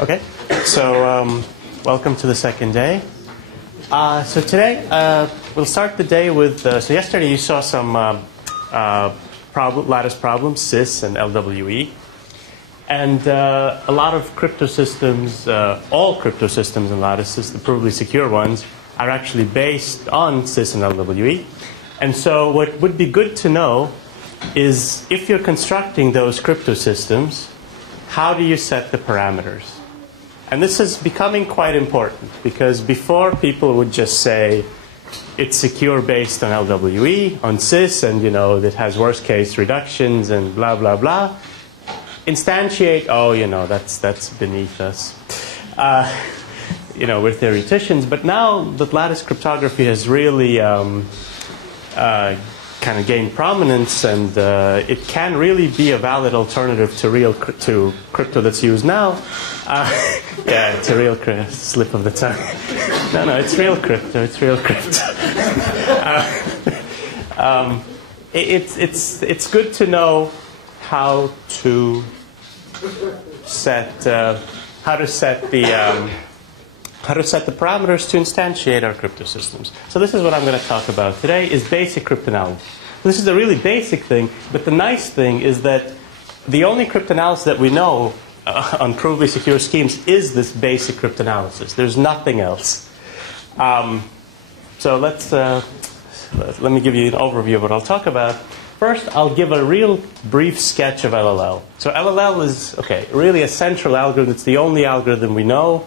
Okay, so welcome to the second day. So today we'll start the day with, so yesterday you saw some lattice problems, CIS and LWE. And a lot of crypto systems, all crypto systems and lattices, the provably secure ones, are actually based on CIS and LWE. And so what would be good to know is if you're constructing those crypto systems, how do you set the parameters? And this is becoming quite important because before people would just say it's secure based on LWE, on CIS, and it has worst case reductions and blah, blah, blah. Instantiate, that's beneath us. We're theoreticians. But now that lattice cryptography has really kind of gained prominence, and it can really be a valid alternative to crypto that's used now. Yeah, it's a real slip of the tongue. No, it's real crypto. It's real crypto. It's good to know how to set the parameters to instantiate our crypto systems. So this is what I'm going to talk about today: is basic cryptanalysis. This is a really basic thing, but the nice thing is that the only cryptanalysis that we know on provably secure schemes is this basic cryptanalysis. There's nothing else. So let me give you an overview of what I'll talk about. First, I'll give a real brief sketch of LLL. So LLL is, really a central algorithm. It's the only algorithm we know.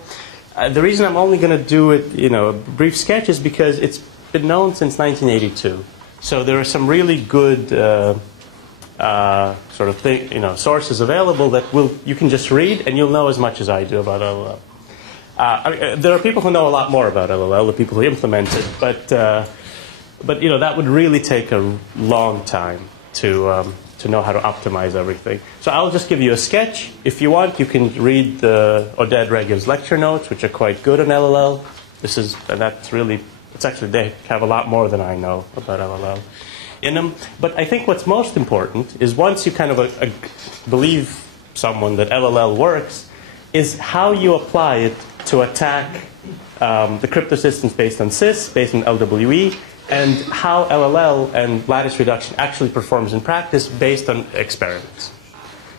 The reason I'm only going to do it, a brief sketch, is because it's been known since 1982. So there are some really good sources available that you can just read, and you'll know as much as I do about LLL. There are people who know a lot more about LLL, the people who implement it, but that would really take a long time to know how to optimize everything. So I'll just give you a sketch. If you want, you can read the Oded Regev's lecture notes, which are quite good on LLL. They have a lot more than I know about LLL in them. But I think what's most important is once you kind of believe someone that LLL works, is how you apply it to attack the crypto systems based on CIS, based on LWE, and how LLL and lattice reduction actually performs in practice based on experiments.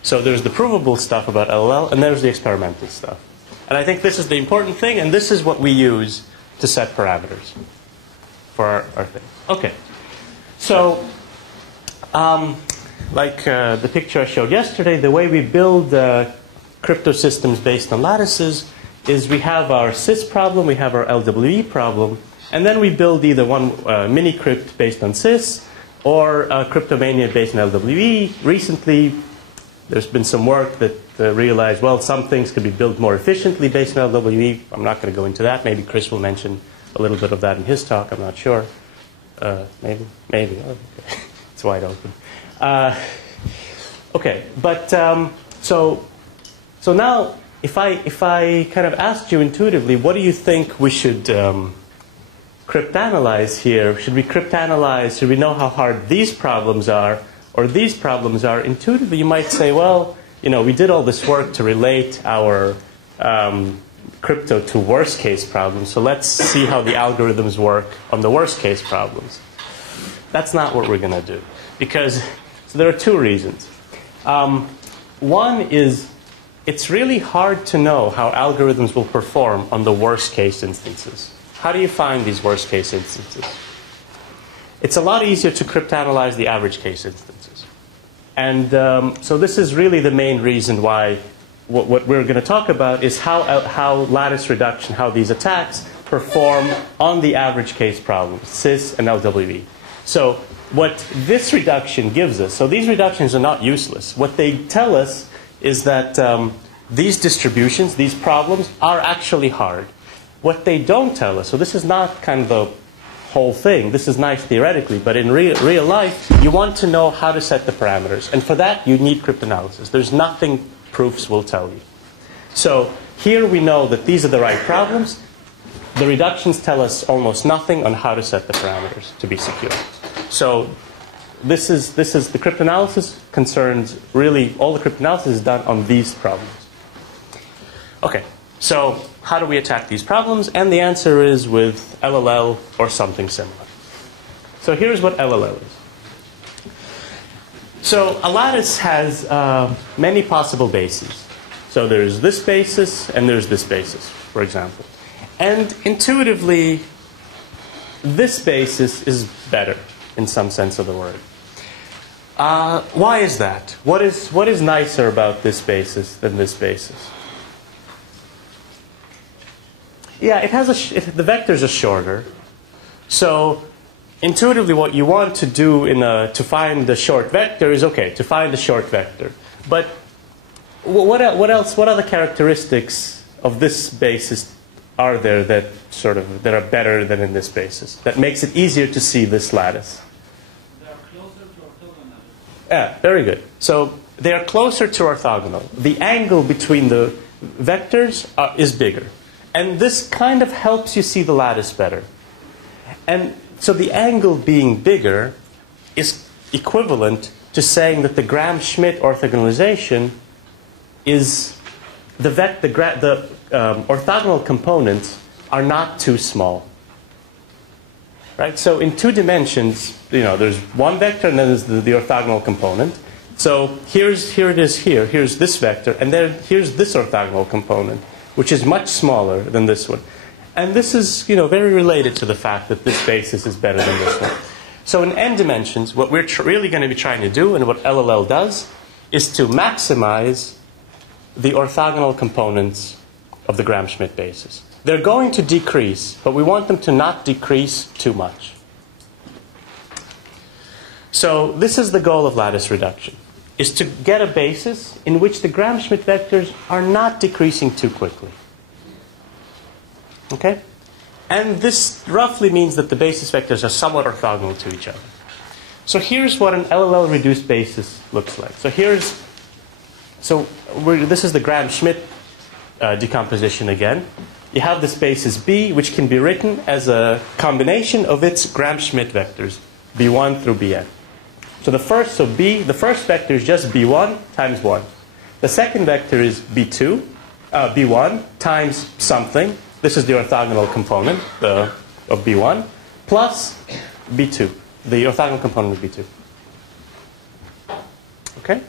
So there's the provable stuff about LLL, and there's the experimental stuff. And I think this is the important thing, and this is what we use to set parameters for our thing. Okay. So the picture I showed yesterday, the way we build crypto systems based on lattices is we have our CIS problem, we have our LWE problem, and then we build either one mini-crypt based on CIS or Cryptomania based on LWE. Recently, there's been some work that realized, well, some things could be built more efficiently based on LWE. I'm not going to go into that. Maybe Chris will mention a little bit of that in his talk. I'm not sure. Maybe. Oh, okay. It's wide open. But so now, if I kind of asked you intuitively, what do you think we should cryptanalyze here? Should we cryptanalyze? Should we know how hard these problems are, or these problems are? Intuitively, you might say, well, we did all this work to relate our crypto to worst case problems, so let's see how the algorithms work on the worst case problems. That's not what we're going to do, because there are two reasons. One is it's really hard to know how algorithms will perform on the worst case instances. How do you find these worst case instances? It's a lot easier to cryptanalyze the average case instances. And so this is really the main reason why what we're going to talk about is how lattice reduction, how these attacks perform on the average case problems, CIS and LWE. So what this reduction gives us, so these reductions are not useless. What they tell us is that these distributions, these problems, are actually hard. What they don't tell us, so this is not kind of the whole thing. This is nice theoretically, but in real life, you want to know how to set the parameters. And for that, you need cryptanalysis. There's nothing proofs will tell you. So here we know that these are the right problems. The reductions tell us almost nothing on how to set the parameters to be secure. So this is the cryptanalysis concerns really all the cryptanalysis is done on these problems. Okay, so how do we attack these problems? And the answer is with LLL or something similar. So here's what LLL is. So a lattice has many possible bases. So there's this basis and there's this basis, for example. And intuitively, this basis is better in some sense of the word. Why is that? What is nicer about this basis than this basis? Yeah, the vectors are shorter. So intuitively, what you want to do to find the short vector is to find the short vector. But what else? What other characteristics of this basis are there that are better than in this basis? That makes it easier to see this lattice. They are closer to orthogonal. Yeah, very good. So they are closer to orthogonal. The angle between the vectors is bigger. And this kind of helps you see the lattice better. And so the angle being bigger is equivalent to saying that the Gram-Schmidt orthogonalization is the orthogonal components are not too small. Right? So in 2 dimensions, there's one vector and then there's the orthogonal component. So here it is here. Here's this vector, and then here's this orthogonal component, which is much smaller than this one. And this is, very related to the fact that this basis is better than this one. So in n dimensions, what we're really going to be trying to do, and what LLL does, is to maximize the orthogonal components of the Gram-Schmidt basis. They're going to decrease, but we want them to not decrease too much. So this is the goal of lattice reduction, is to get a basis in which the Gram-Schmidt vectors are not decreasing too quickly. Okay? And this roughly means that the basis vectors are somewhat orthogonal to each other. So here's what an LLL-reduced basis looks like. So this is the Gram-Schmidt decomposition again. You have this basis B, which can be written as a combination of its Gram-Schmidt vectors, B1 through Bn. So the first vector is just B1 times 1. The second vector is B1 times something. This is the orthogonal component of B1, plus B2, the orthogonal component of B2. Okay?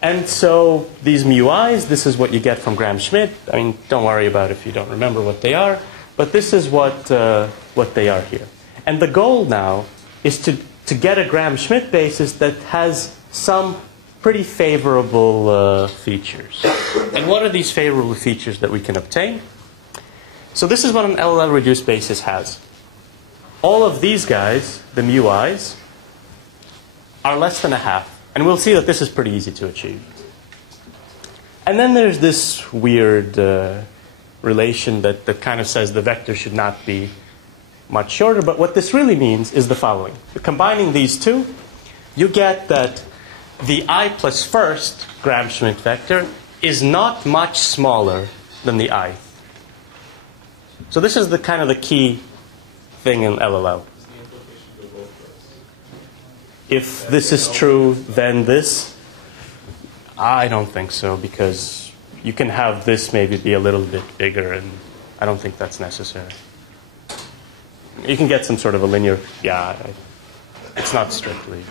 And so these mui's, this is what you get from Gram-Schmidt. I mean, don't worry about it if you don't remember what they are. But this is what they are here. And the goal now is to get a Gram-Schmidt basis that has some pretty favorable features. And what are these favorable features that we can obtain? So this is what an LLL-reduced basis has. All of these guys, the mui's, are less than a half. And we'll see that this is pretty easy to achieve. And then there's this weird relation that kind of says the vector should not be much shorter. But what this really means is the following. Combining these two, you get that the I plus first Gram-Schmidt vector is not much smaller than the I. So this is the kind of the key thing in LLL. If this is true, then this? I don't think so, because you can have this maybe be a little bit bigger, and I don't think that's necessary. You can get some sort of a linear, it's not strictly.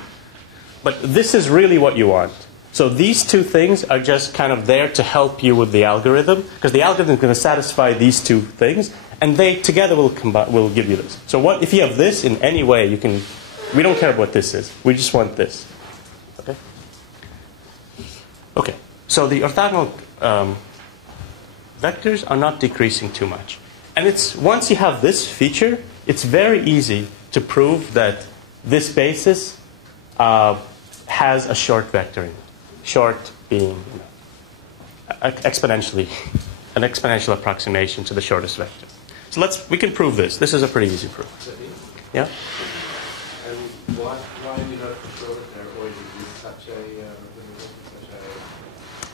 But this is really what you want. So these two things are just kind of there to help you with the algorithm, because the algorithm is going to satisfy these two things, and they together will give you this. So what if you have this in any way, you can. We don't care what this is. We just want this. Okay. Okay. So the orthogonal vectors are not decreasing too much, and once you have this feature, it's very easy to prove that this basis has a short vector in it. Short being an exponential approximation to the shortest vector. So we can prove this. This is a pretty easy proof. Yeah? And why do you not control it there? Or is it such a...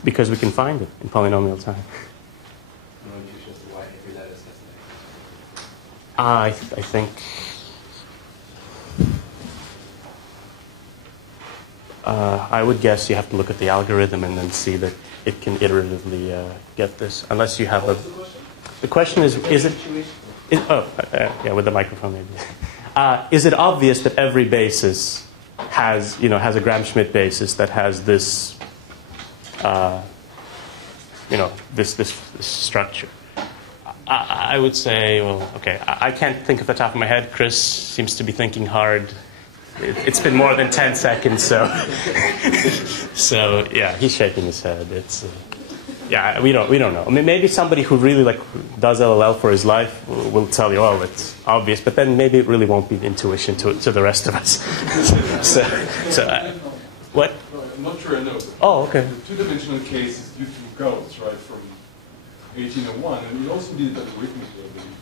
Because we can find it in polynomial time. No, you just why every lattice has I think... I would guess you have to look at the algorithm and then see that it can iteratively get this, unless you have a... The question is it... yeah, with the microphone maybe. Is it obvious that every basis has a Gram-Schmidt basis that has this, this structure? I would say, well, okay, I can't think off the top of my head. Chris seems to be thinking hard. It's been more than 10 seconds, so so yeah, he's shaking his head. It's yeah, we don't know. I mean, maybe somebody who really does LLL for his life will tell you, oh, it's obvious, but then maybe it really won't be intuition to the rest of us. What? I'm not sure I know. Oh, okay. The two-dimensional case is due to gauss, right, from 1801, and you also did that arithmetically, I believe.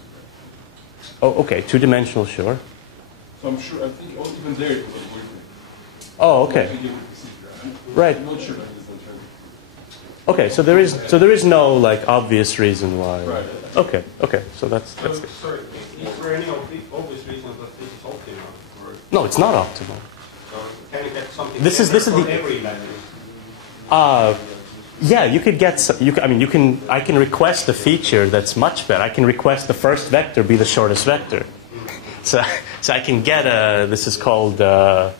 Oh, okay, two-dimensional, sure. So I'm sure, I think even there it was arithmetic. Oh, okay. Right. I'm not sure that is the term. Okay, so there is no obvious reason why. Right. Okay, so that's good. Sorry, is there any obvious reason that this is optimal? Or No, it's not optimal. can you get something This is from the every language? Yeah, you could get. I can request a feature that's much better. I can request the first vector be the shortest vector. So I can get a. This is called BKZ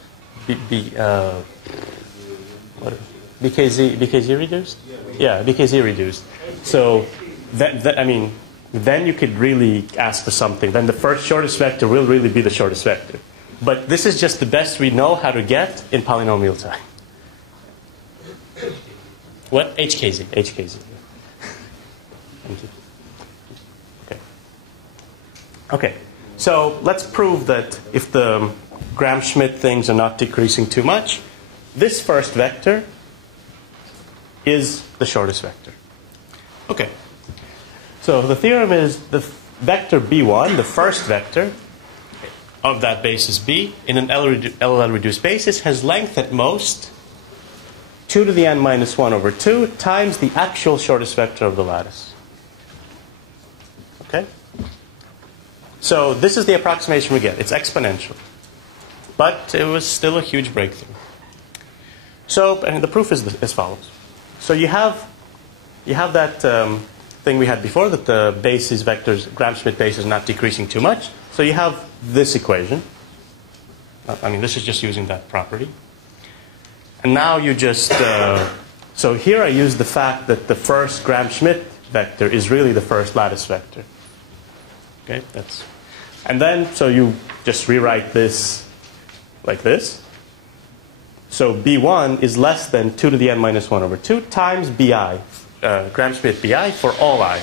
reduced. Yeah, BKZ reduced. So then you could really ask for something. Then the first shortest vector will really be the shortest vector. But this is just the best we know how to get in polynomial time. What? HKZ. HKZ. Thank you. Okay. So let's prove that if the Gram-Schmidt things are not decreasing too much, this first vector is the shortest vector. Okay. So the theorem is the vector B1, the first vector of that basis B, in an LLL-reduced basis, has length at most 2 to the n minus 1 over 2 times the actual shortest vector of the lattice. Okay? So this is the approximation we get. It's exponential. But it was still a huge breakthrough. So, and the proof is as follows. So you have that thing we had before, that the basis vectors, Gram-Schmidt base is not decreasing too much. So you have this equation. This is just using that property. And now you just, so here I use the fact that the first Gram-Schmidt vector is really the first lattice vector. Okay, and then, so you just rewrite this like this. So B1 is less than 2 to the n minus 1 over 2 times BI, Gram-Schmidt BI for all I.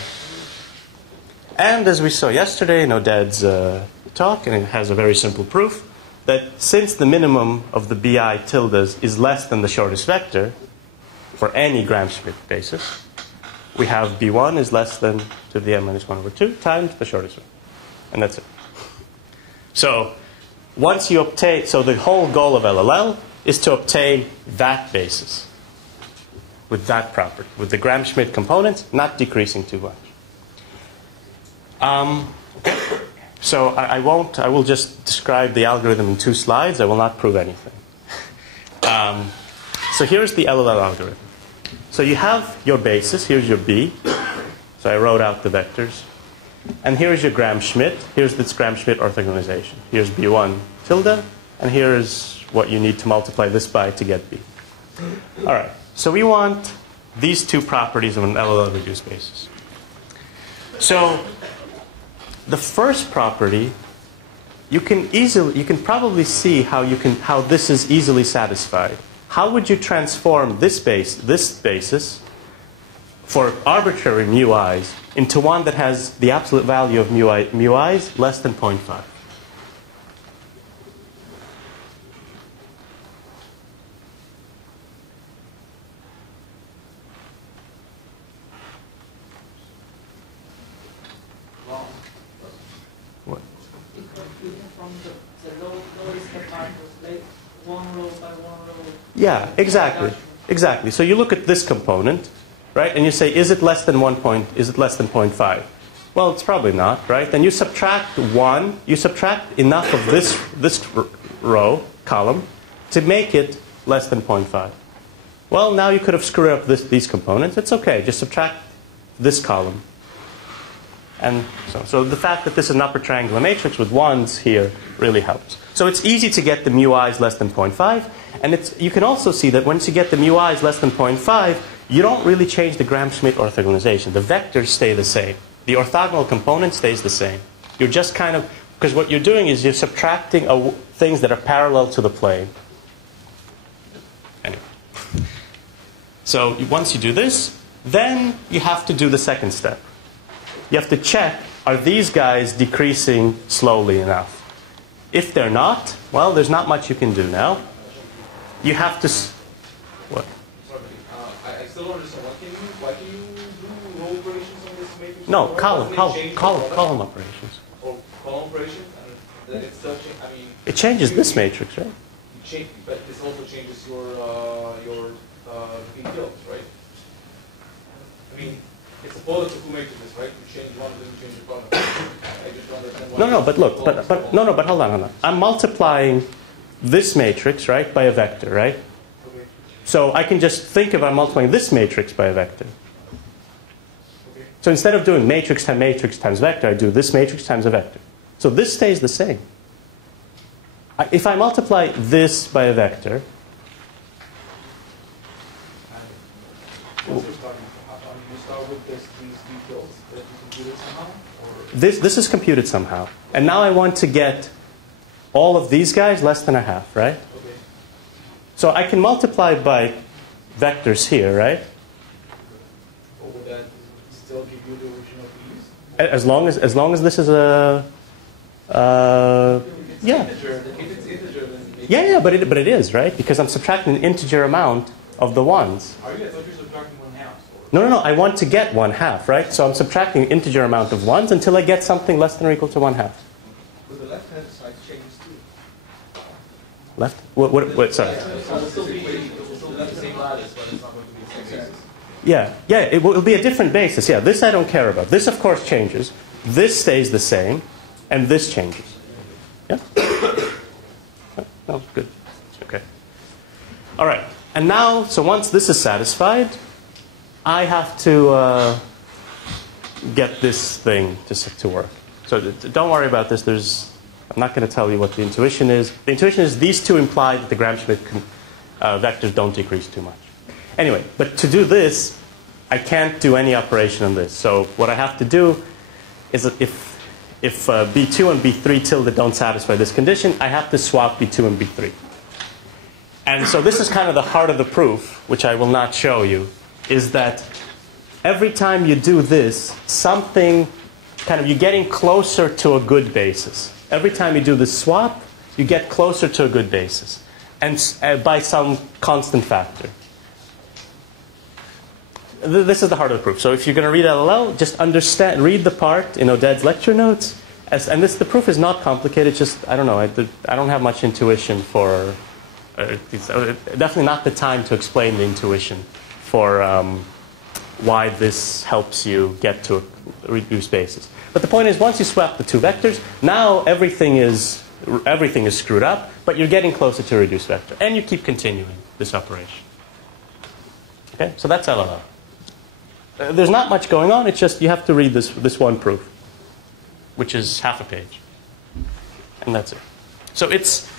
And as we saw yesterday in Oded's talk, and it has a very simple proof, that since the minimum of the BI tildes is less than the shortest vector for any Gram-Schmidt basis, we have B1 is less than 2 to the n minus 1 over 2 times the shortest vector. And that's it. So once you obtain, so the whole goal of LLL is to obtain that basis with that property, with the Gram-Schmidt components not decreasing too much. Okay. So I will just describe the algorithm in 2 slides. I will not prove anything. So here's the LLL algorithm. So you have your basis. Here's your B. So I wrote out the vectors. And here's your Gram-Schmidt. Here's this Gram-Schmidt orthogonalization. Here's B1 tilde. And here's what you need to multiply this by to get B. All right. So we want these 2 properties of an LLL-reduced basis. So the first property, you can probably see how this is easily satisfied. How would you transform this basis for arbitrary mu i's into one that has the absolute value of mu i's less than 0.5? What? From the lowest apartment, like 1 row by 1 row. Yeah, exactly. Exactly. So you look at this component, right? And you say, is it less than 0.5? Well, it's probably not, right? Then you subtract 1, you subtract enough of this row, column, to make it less than 0.5. Well, now you could have screwed up these components. It's okay. Just subtract this column. And so the fact that this is an upper triangular matrix with 1s here really helps. So it's easy to get the mu i's less than 0.5. And you can also see that once you get the mu i's less than 0.5, you don't really change the Gram-Schmidt orthogonalization. The vectors stay the same. The orthogonal component stays the same. You're just kind of, because what you're doing is you're subtracting things that are parallel to the plane. Anyway. So once you do this, then you have to do the second step. You have to check, are these guys decreasing slowly enough? If they're not, well, there's not much you can do now. You have to... What? Sorry, I still don't understand. Why can you do row operations on this matrix? No, column operations. Or column operations? And then it's still I mean... It changes this matrix, right? But this also changes your B fields, right? I mean, it's a polar to two matrices, right? You change one, then you change the product. I just don't understand why. No, but look, but hold on. I'm multiplying this matrix, right, by a vector, right? Okay. So I can just think about multiplying this matrix by a vector. Okay. So instead of doing matrix times vector, I do this matrix times a vector. So this stays the same. If I multiply this by a vector, You start with these details that you computed somehow? Or? this is computed somehow. And now I want to get all of these guys less than a half, right? Okay. So I can multiply by vectors here, right? Or would that still give you the original piece? As long as this is a yeah. If it's integer, then maybe. Yeah, but it is, right? Because I'm subtracting an integer amount of the ones. Are you? I thought you were subtracting 1/2. No. I want to get 1/2, right? So I'm subtracting an integer amount of ones until I get something less than or equal to 1/2. But the left-hand side changes too. Left? What? Sorry. It will still be the same lattice, but it's not going to be the same basis. Yeah. It will be a different basis. Yeah, this I don't care about. This, of course, changes. This stays the same, and this changes. Yeah. No, good. Okay. All right. And now, so once this is satisfied, I have to get this thing to work. So don't worry about this. I'm not going to tell you what the intuition is. The intuition is these two imply that the Gram-Schmidt vectors don't decrease too much. Anyway, but to do this, I can't do any operation on this. So what I have to do is that if B2 and B3 tilde don't satisfy this condition, I have to swap B2 and B3. And so this is kind of the heart of the proof, which I will not show you, is that every time you do this, you're getting closer to a good basis. Every time you do this swap, you get closer to a good basis, and by some constant factor. This is the heart of the proof. So if you're going to read LLL, just read the part in Oded's lecture notes. And the proof is not complicated. Just, I don't know, I don't have much intuition for... definitely not the time to explain the intuition for why this helps you get to a reduced basis. But the point is, once you swap the two vectors, now everything is screwed up, but you're getting closer to a reduced vector. And you keep continuing this operation. Okay, so that's LLL. There's not much going on. It's just you have to read this one proof, which is half a page. And that's it. So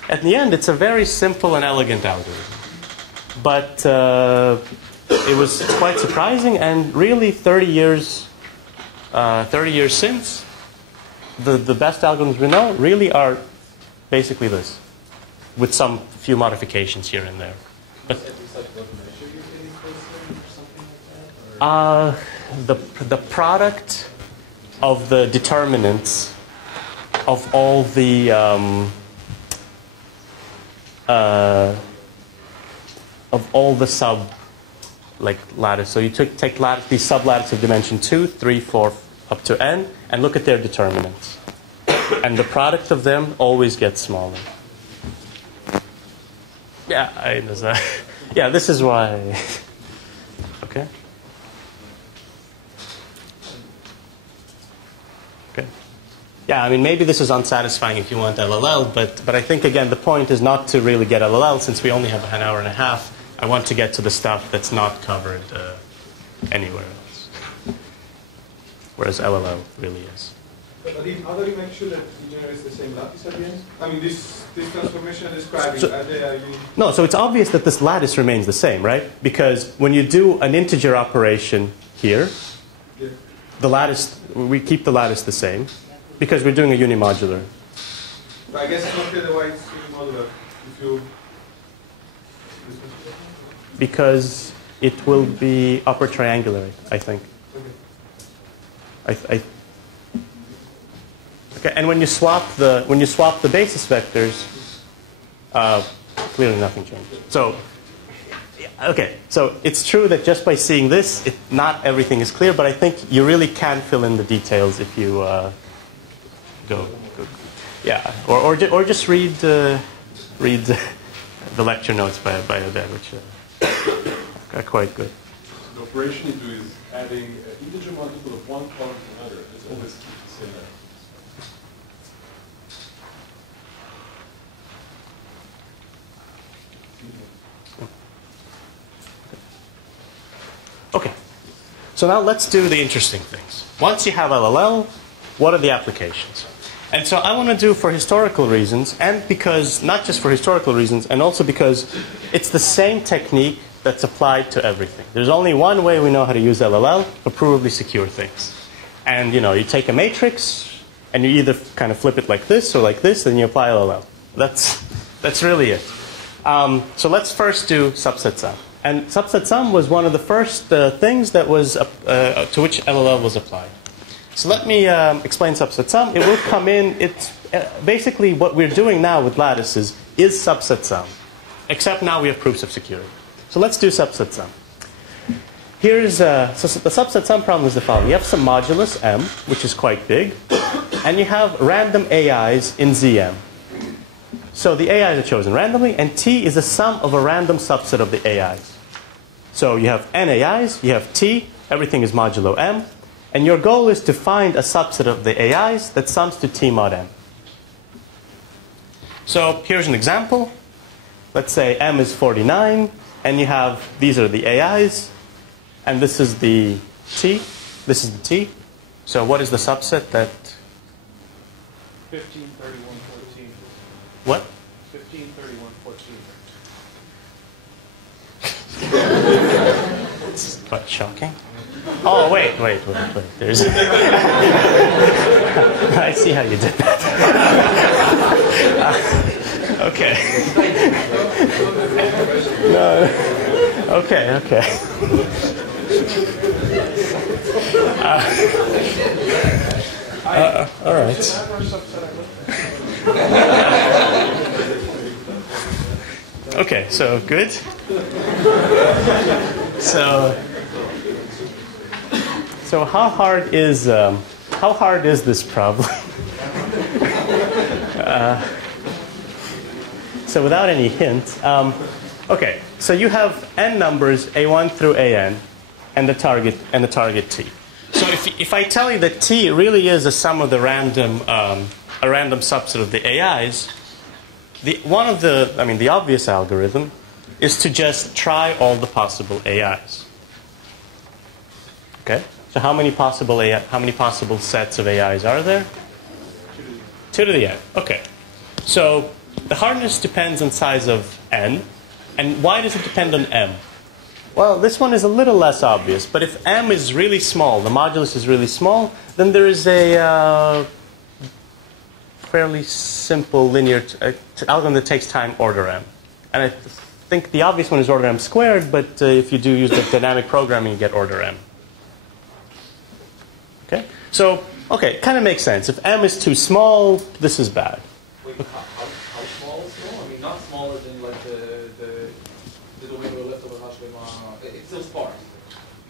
at the end, it's a very simple and elegant algorithm. But it was quite surprising, and really 30 years since, the best algorithms we know really are basically this, with some few modifications here and there. But the product of the determinants of all the sub lattice. So you take lattice, these sublattice of dimension 2, 3, 4, up to n, and look at their determinants. And the product of them always gets smaller. Yeah, yeah, this is why. Okay. Okay. Yeah, I mean, maybe this is unsatisfying if you want LLL, but I think, again, the point is not to really get LLL. Since we only have an hour and a half, I want to get to the stuff that's not covered anywhere else, whereas LLL really is. But how do you make sure that it generates the same lattice at the end? I mean, this transformation I'm describing, no, so it's obvious that this lattice remains the same, right? Because when you do an integer operation here, yeah. the lattice, we keep the lattice the same because we're doing a unimodular. But I guess it's not clear why it's unimodular. If you... Because it will be upper triangular, I think. Okay. Okay, and when you swap the basis vectors, clearly nothing changes. So, okay, so it's true that just by seeing this, not everything is clear, but I think you really can fill in the details if you go. Yeah, or just read the lecture notes by Vadim, which are quite good. So the operation you do is adding an integer multiple of one column to another. It's always the same. Okay, so now let's do the interesting things. Once you have LLL, what are the applications? And so I want to do, for historical reasons, and because, not just for historical reasons, and also because it's the same technique that's applied to everything. There's only one way we know how to use LLL for provably secure things. And you take a matrix, and you either kind of flip it like this or like this, and you apply LLL. That's really it. So let's first do subset sum. And subset sum was one of the first things that was to which LLL was applied. So let me explain subset sum. It will come in. It's basically what we're doing now with lattices is subset sum, except now we have proofs of security. So let's do subset sum. Here's so the subset sum problem is the following: you have some modulus M, which is quite big, and you have random AIs in ZM. So the AIs are chosen randomly, and T is the sum of a random subset of the AIs. So you have n AIs, you have T, everything is modulo M, and your goal is to find a subset of the AIs that sums to T mod M. So here's an example. Let's say M is 49, and you have, these are the AIs, and this is the T, this is the T. So what is the subset that? 15, 31, 14. What? 15, 31, 14. It's quite shocking. Oh, wait. There's. I see how you did that. Okay. No. Okay. All right. Okay, so good. So how hard is this problem? So without any hint, okay. So you have n numbers a1 through an, and the target t. So if I tell you that t really is a sum of the random subset of the AIs, the obvious algorithm is to just try all the possible AIs. Okay. So how many possible sets of AIs are there? 2 to the n. Okay. So the hardness depends on size of n. And why does it depend on m? Well, this one is a little less obvious. But if m is really small, the modulus is really small, then there is a fairly simple linear algorithm that takes time order m. And I think the obvious one is order m squared, but if you do use the dynamic programming, you get order m. Okay? So, okay, it kind of makes sense. If m is too small, this is bad. Wait, how small is small? I mean, not smaller than like the domain we left over Hashima. It's still sparse.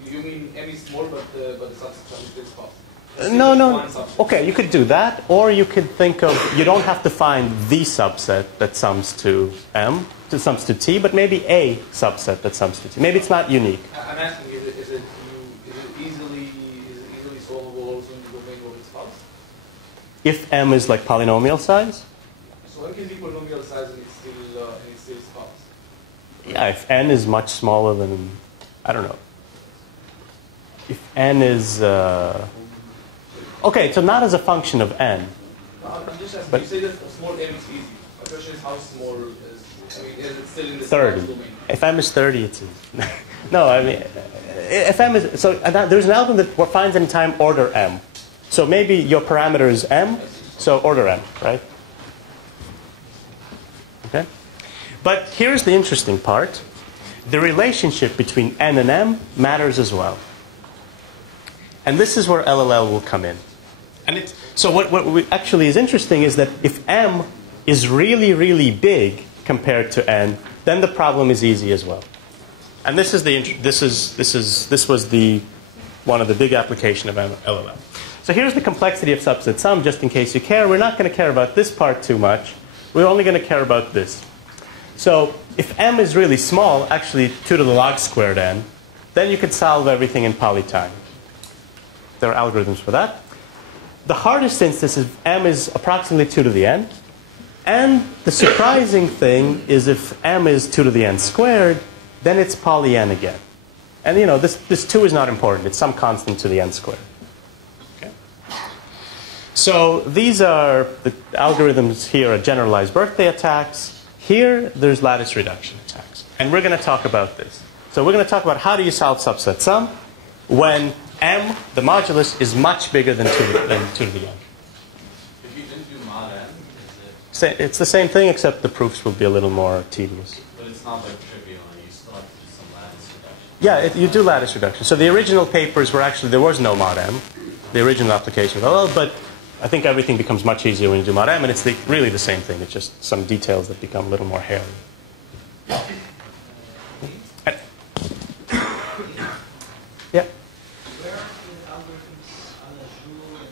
You mean m is small, but the subset is still sparse? No. Okay, you could do that, or you could think of, you don't have to find the subset that sums to m, that sums to t, but maybe a subset that sums to t. Maybe it's not unique. I'm asking, is it easily solvable also in the domain of its sparse? if m is like polynomial size. So n is polynomial size and it's still sparse. Yeah, if n is much smaller than, I don't know. If n is, okay, so not as a function of n. No, I'm just asking, But you say that small m is easy. My question is how small is, I mean, is it still in the 30. sparse domain? If m is 30, it's easy. No, I mean, if m is, so there's an algorithm that finds in time order m. So maybe your parameter is m, so order m, right? Okay? But here's the interesting part. The relationship between n and m matters as well. And this is where LLL will come in. And so what actually is interesting is that if m is really, really big compared to n, then the problem is easy as well. And this was the one of the big application of LLL. So here's the complexity of subset sum, just in case you care. We're not going to care about this part too much. We're only going to care about this. So if m is really small, actually 2 to the log squared n, then you could solve everything in poly time. There are algorithms for that. The hardest instance is m is approximately 2 to the n. And the surprising thing is if m is 2 to the n squared, then it's poly n again. And you know, this 2 is not important. It's some constant to the n squared. Okay. So these are the algorithms here are generalized birthday attacks. Here, there's lattice reduction attacks. And we're going to talk about this. So we're going to talk about how do you solve subset sum when m, the modulus, is much bigger than 2 to the n. If you didn't do mod n, is it? It's the same thing, except the proofs will be a little more tedious. But it's not like trivial, and you still have to do some lattice reduction. Yeah, you do lattice reduction. So the original papers were actually, there was no mod m, the original application of LLL, but I think everything becomes much easier when you do mod m, and it's really the same thing. It's just some details that become a little more hairy. Yeah. Where are the algorithms on the Joule and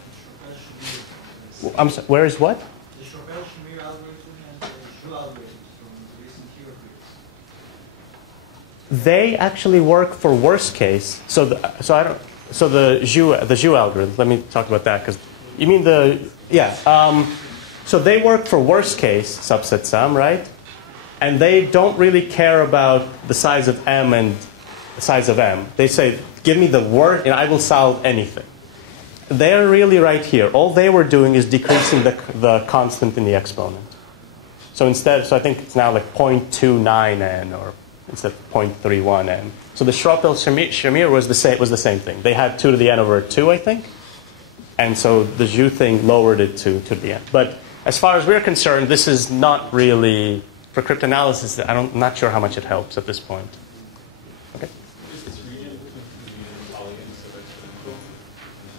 Chopin-Schmier? I'm sorry, where is what? The Chopin-Schmier algorithm and the Joule algorithm from the recent year periods. They actually work for worst case. So the Joule algorithm. Let me talk about that because you mean so they work for worst case subset sum, right? And they don't really care about the size of m and the size of m. They say, give me the worst, and I will solve anything. They're really right here. All they were doing is decreasing the constant in the exponent. So I think it's now like 0.29n or instead of 0.31n. So the Schroeppel-Shamir was the same thing. They had 2 to the n over 2, I think. And so the Joule thing lowered it to the end. But as far as we're concerned, this is not really, for cryptanalysis, I'm not sure how much it helps at this point. Okay. Is this region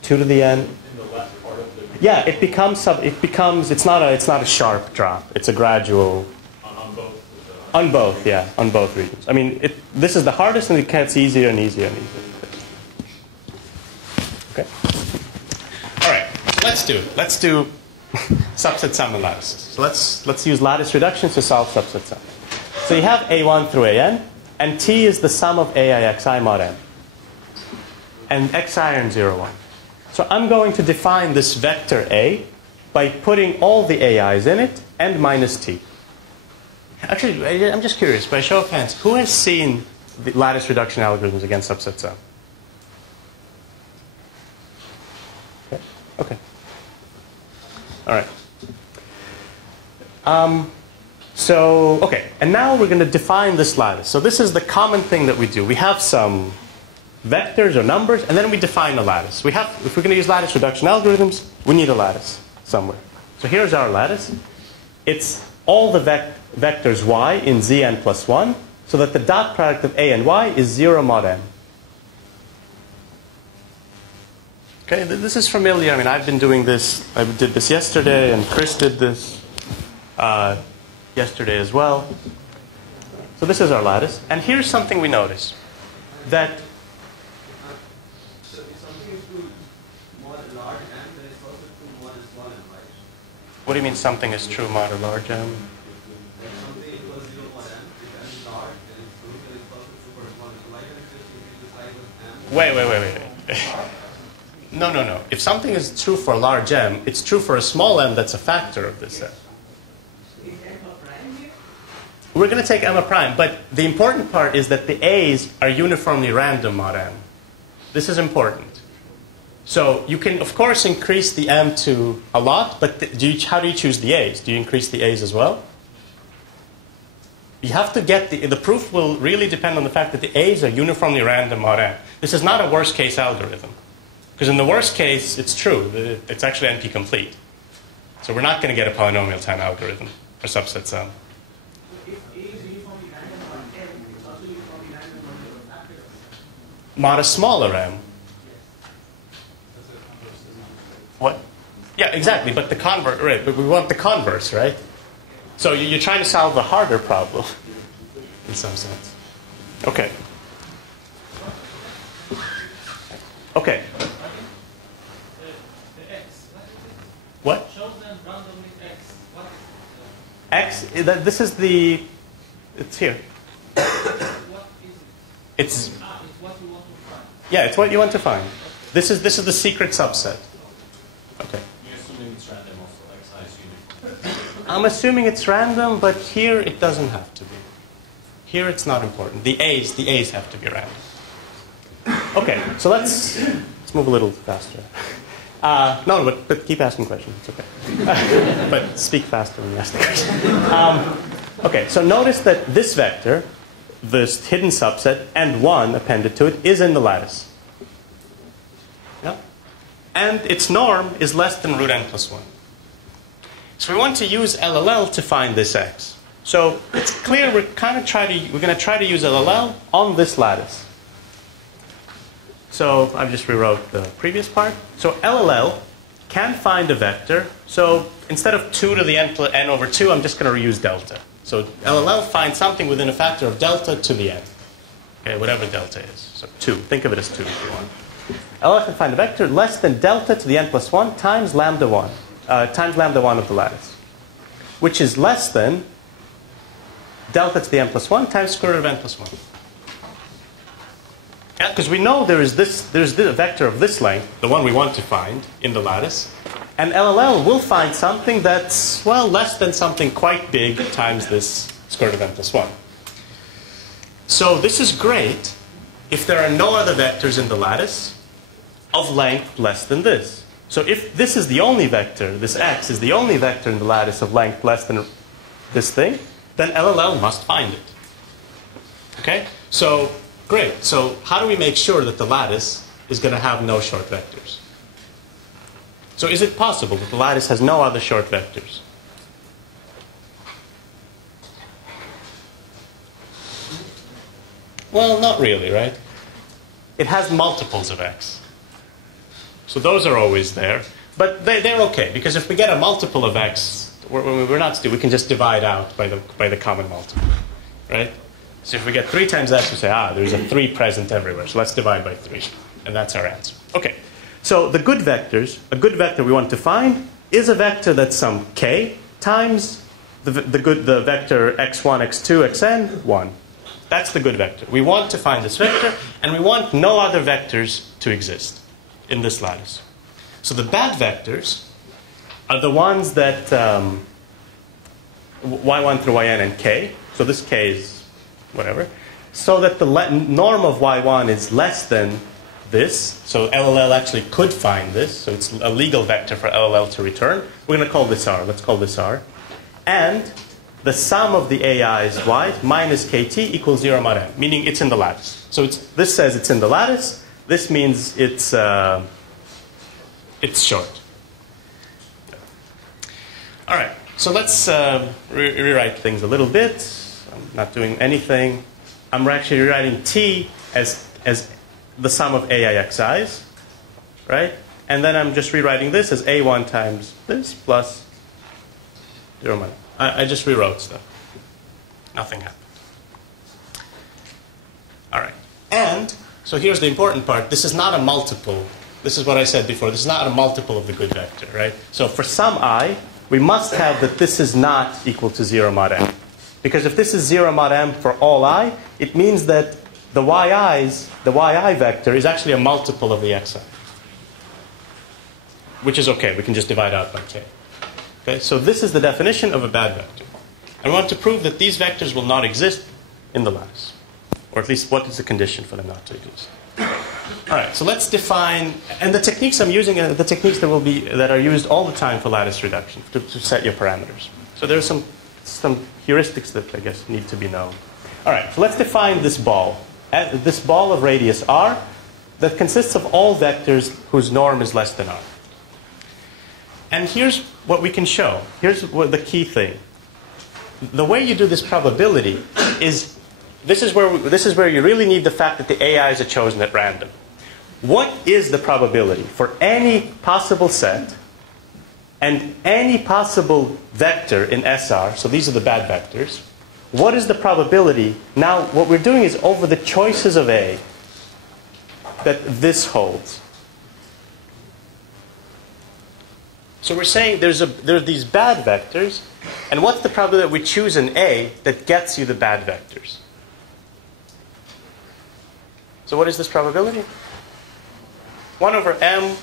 2 to the n. in the left part of the Yeah, it's not a sharp drop. It's a gradual. on both? On both, yeah, on both regions. I mean, this is the hardest, and it gets easier and easier and easier. Okay. All right, let's do it. Let's do subset sum analysis. So let's use lattice reduction to solve subset sum. So you have a1 through an, and t is the sum of ai xi mod n, and xi are in 0, 1. So I'm going to define this vector a by putting all the ai's in it and minus t. Actually, I'm just curious, by show of hands, who has seen the lattice reduction algorithms against subset sum? Okay. All right. Okay, and now we're going to define this lattice. So this is the common thing that we do. We have some vectors or numbers, and then we define a lattice. If we're going to use lattice reduction algorithms, we need a lattice somewhere. So here's our lattice. It's all the vectors y in Zn plus 1, so that the dot product of a and y is 0 mod n. Okay, this is familiar. I mean, I've been doing this. I did this yesterday, and Chris did this yesterday as well. So this is our lattice. And here's something we notice. That So if something is true mod large m, then it's also true mod small m, right? what do you mean something is true mod or large m? Like something equals 0 mod m, if m is large, then it's true, then it's also true for small m. So why can't it just increase the size of m? Wait. No, no, no. If something is true for a large M, it's true for a small m that's a factor of this M. Is M a prime here? We're going to take M a prime, but the important part is that the A's are uniformly random mod M. This is important. So you can, of course, increase the M to a lot, but how do you choose the A's? Do you increase the A's as well? You have to get the proof will really depend on the fact that the A's are uniformly random mod M. This is not a worst case algorithm. Because in the worst case, it's true. It's actually NP complete. So we're not going to get a polynomial time algorithm for subset sum. If A is uniformly random on M, it's also uniformly random on the factor. Mod a smaller M. What? Yeah, exactly. But the converse, right? But we want the converse, right? So you're trying to solve a harder problem, in some sense. Okay. Okay. The X. What? Shows them randomly X. What is X. This is the. It's here. what is it? It's. It's what you want to find. Yeah, it's what you want to find. This is the secret subset. Okay. You're assuming it's random also, like size uniform. I'm assuming it's random, but here it doesn't have to be. Here it's not important. The A's have to be random. Okay, so let's move a little faster. No, but keep asking questions. It's okay. But speak faster when you ask the question. Okay, so notice that this vector, this hidden subset, and 1 appended to it, is in the lattice. Yeah? And its norm is less than root n plus 1. So we want to use LLL to find this x. So it's clear we're going to try to use LLL on this lattice. So I've just rewrote the previous part. So LLL can find a vector. So instead of 2 to the n over 2, I'm just going to reuse delta. So LLL finds something within a factor of delta to the n. Okay, whatever delta is. So 2. Think of it as 2 if you want. LLL can find a vector less than delta to the n plus 1 times lambda 1. Times lambda 1 of the lattice. Which is less than delta to the n plus 1 times square root of n plus 1. Yeah, because we know there's a vector of this length, the one we want to find in the lattice, and LLL will find something that's, well, less than something quite big times this square root of n plus 1. So this is great if there are no other vectors in the lattice of length less than this. So if this is the only vector, this x is the only vector in the lattice of length less than this thing, then LLL must find it. Okay? So great. So how do we make sure that the lattice is going to have no short vectors? So is it possible that the lattice has no other short vectors? Well, not really, right? It has multiples of x. So those are always there. But they're okay, because if we get a multiple of x, we're not stupid. We can just divide out by the common multiple, right? So if we get 3 times x, we say, there's a 3 present everywhere. So let's divide by 3. And that's our answer. Okay. So the good vectors, a good vector we want to find is a vector that's some k times the vector x1, x2, xn, 1. That's the good vector. We want to find this vector, and we want no other vectors to exist in this lattice. So the bad vectors are the ones that y1 through yn and k. So this k is whatever. So that the norm of y1 is less than this. So LLL actually could find this. So it's a legal vector for LLL to return. We're going to call this r. Let's call this r. And the sum of the AI's y minus kt equals 0 mod n, meaning it's in the lattice. So this says it's in the lattice. This means it's short. All right. So let's rewrite things a little bit. I'm not doing anything. I'm actually rewriting t as the sum of AIXI's, right? And then I'm just rewriting this as A1 times this plus 0 mod n. I just rewrote stuff. Nothing happened. All right. And so here's the important part. This is not a multiple. This is what I said before. This is not a multiple of the good vector, right? So for some I, we must have that this is not equal to 0 mod m. Because if this is 0 mod m for all I, it means that the yi vector is actually a multiple of the xi. which is okay. We can just divide out by k. Okay, so this is the definition of a bad vector. I want to prove that these vectors will not exist in the lattice, or at least what is the condition for them not to exist. All right, so let's define, and the techniques I'm using are the techniques that are used all the time for lattice reduction to set your parameters. So there are some heuristics that I guess need to be known. All right, so let's define this ball of radius r that consists of all vectors whose norm is less than r. And here's what we can show. Here's the key thing. The way you do this probability is this is where you really need the fact that the AIs are chosen at random. What is the probability for any possible set and any possible vector in SR? So these are the bad vectors. What is the probability? Now, what we're doing is over the choices of A that this holds. So we're saying there are these bad vectors, and what's the probability that we choose an A that gets you the bad vectors? So what is this probability? 1 over m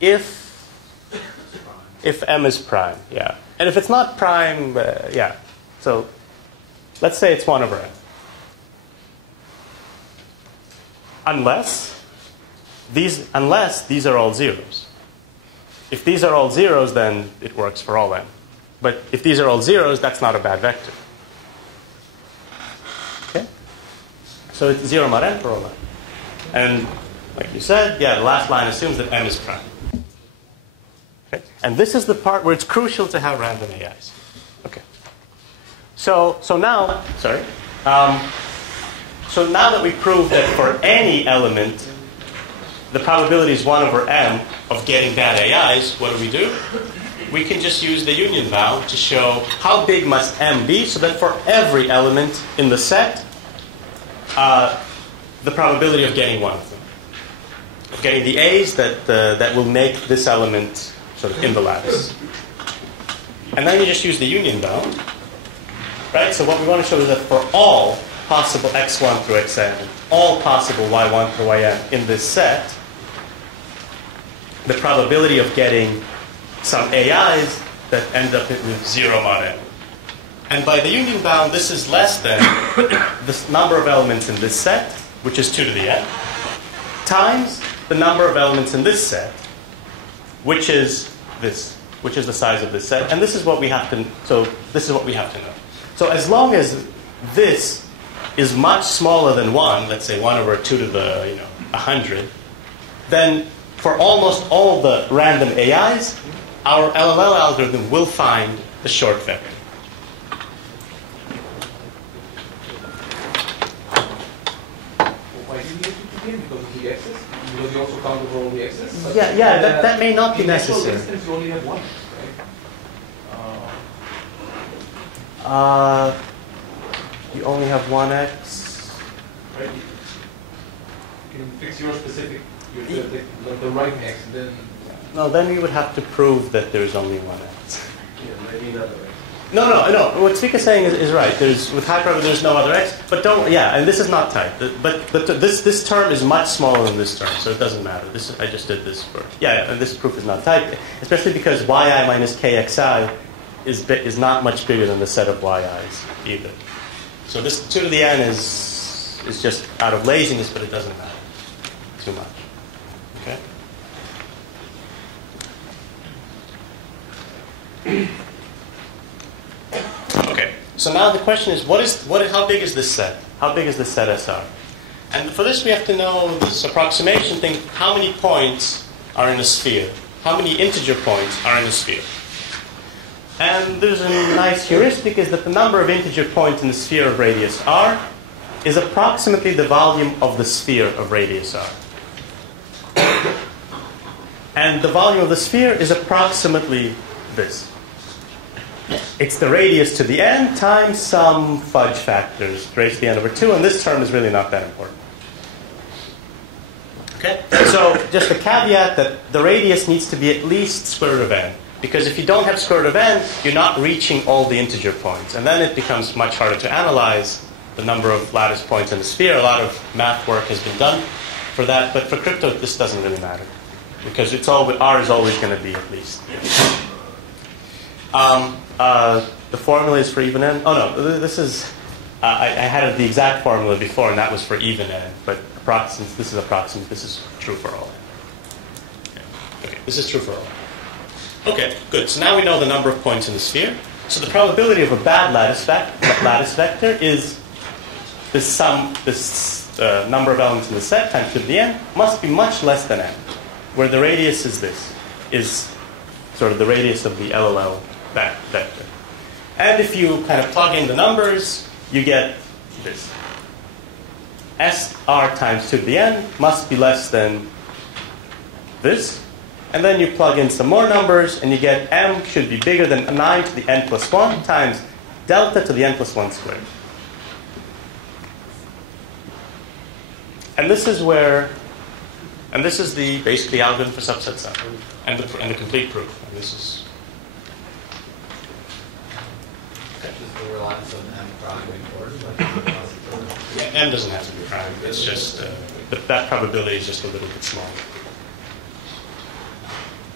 if m is prime, yeah. And if it's not prime, yeah. So let's say it's 1 over m. Unless these are all zeros. If these are all zeros, then it works for all m. But if these are all zeros, that's not a bad vector. Okay? So it's 0 mod n for all m. And like you said, yeah, the last line assumes that m is prime. Okay? And this is the part where it's crucial to have random AIs. Okay. So now, sorry. So now that we proved that for any element, the probability is 1 over m of getting bad AIs, what do? We can just use the union bound to show how big must m be, so that for every element in the set, the probability of getting one of them. Of getting the A's that will make this element sort of in the lattice. And then you just use the union bound. Right? So what we want to show is that for all possible x1 through xn, all possible y1 through yn in this set, the probability of getting some AIs that end up with 0 mod n. And by the union bound, this is less than the number of elements in this set, which is 2 to the n, times the number of elements in this set, which is this, which is the size of this set. And this is what we have to. So this is what we have to know. So as long as this is much smaller than 1, let's say 1 over 2 to the 100, then for almost all the random AIs, our LLL algorithm will find the short vector. Why do you need it again? Because of the x's? Because you also count over all the x's? Yeah, that may not be necessary. In actual instance, you only have 1, right? You only have 1x. Right? You can fix your specific, the right x, and then... No, then we would have to prove that there's only 1x. Yeah, maybe another way. No. What Zvika is saying is right. With high probability, there's no other x. But don't, yeah, and this is not tight. But this term is much smaller than this term, so it doesn't matter. I just did this for, yeah, and this proof is not tight, especially because yi minus kxi is not much bigger than the set of yi's either. So this 2 to the n is just out of laziness, but it doesn't matter too much. Okay. Okay. So now the question is, how big is this set? How big is this set SR? And for this, we have to know this approximation thing. How many points are in a sphere? How many integer points are in a sphere? And there's a nice heuristic, is that the number of integer points in the sphere of radius r is approximately the volume of the sphere of radius r. And the volume of the sphere is approximately this. It's the radius to the n times some fudge factors raised to the n over 2, and this term is really not that important. Okay? So just a caveat that the radius needs to be at least square root of n. Because if you don't have square root of n, you're not reaching all the integer points. And then it becomes much harder to analyze the number of lattice points in the sphere. A lot of math work has been done for that. But for crypto, this doesn't really matter. because it's R is always going to be at least. The formula is for even n. Oh no, this is I had the exact formula before, and that was for even n. But since this is approximate, this is true for all n. Okay, this is true for all. Okay, good. So now we know the number of points in the sphere. So the probability of a bad lattice vector is this number of elements in the set times 2 to the n must be much less than n, where the radius is is sort of the radius of the LLL vector. And if you kind of plug in the numbers, you get this. SR times 2 to the n must be less than this. And then you plug in some more numbers, and you get m should be bigger than 9 to the n plus 1 times delta to the n plus 1 squared. And this is the basically algorithm for subset sum, and the complete proof. And this is Just the reliance on m prime going forward. m doesn't have to be prime. It's just that probability is just a little bit small.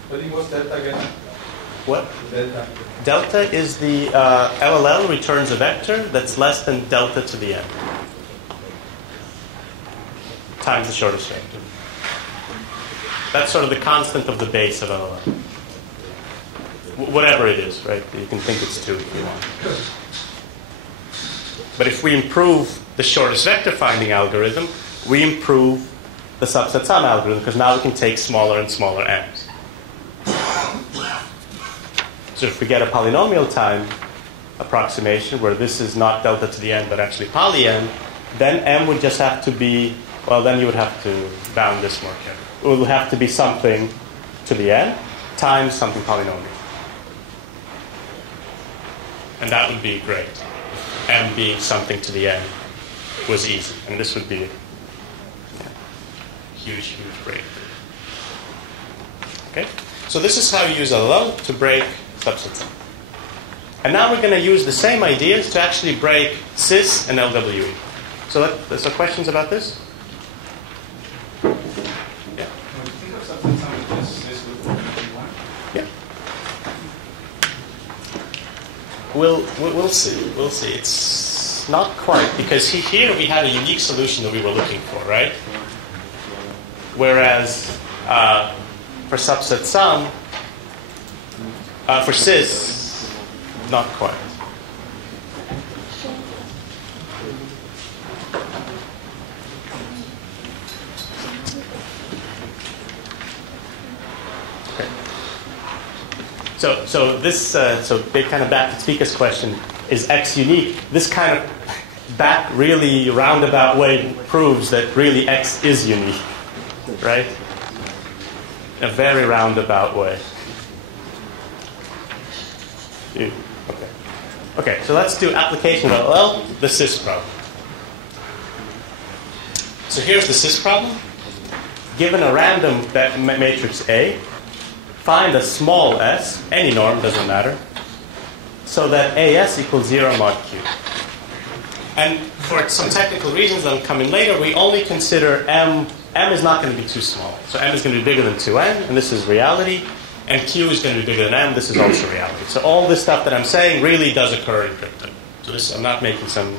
But it was delta again. What? Delta. Delta is the LLL returns a vector that's less than delta to the n times the shortest vector. That's sort of the constant of the base of LLL. Whatever it is, right? You can think it's 2 if you want. But if we improve the shortest vector finding algorithm, we improve the subset sum algorithm, because now we can take smaller and smaller m's. So if we get a polynomial time approximation where this is not delta to the n but actually poly n, then m would just have to be, well, then you would have to bound this more carefully. It would have to be something to the n times something polynomial. And that would be great. M being something to the n was easy. And this would be a huge, huge break. Okay? So this is how you use LLL to break subset sum. And now we're going to use the same ideas to actually break cis and LWE. So questions about this? Yeah. When you think of subset sum, this would be one. Yeah. We'll see. We'll see. It's not quite, because here we had a unique solution that we were looking for, right? Whereas for subset sum, for cis, not quite. Okay. So this kind of back to Tvika's question, is X unique? This kind of back really roundabout way proves that really X is unique, right? In a very roundabout way. Okay, so let's do application of LLL, the cis problem. So here's the cis problem. Given a random matrix A, find a small s, any norm, doesn't matter, so that AS equals 0 mod Q. And for some technical reasons that'll come in later, we only consider M. M is not going to be too small. So M is going to be bigger than 2n, and this is reality. And Q is going to be bigger than M. This is also reality. So all this stuff that I'm saying really does occur in crypto. So this, I'm not making some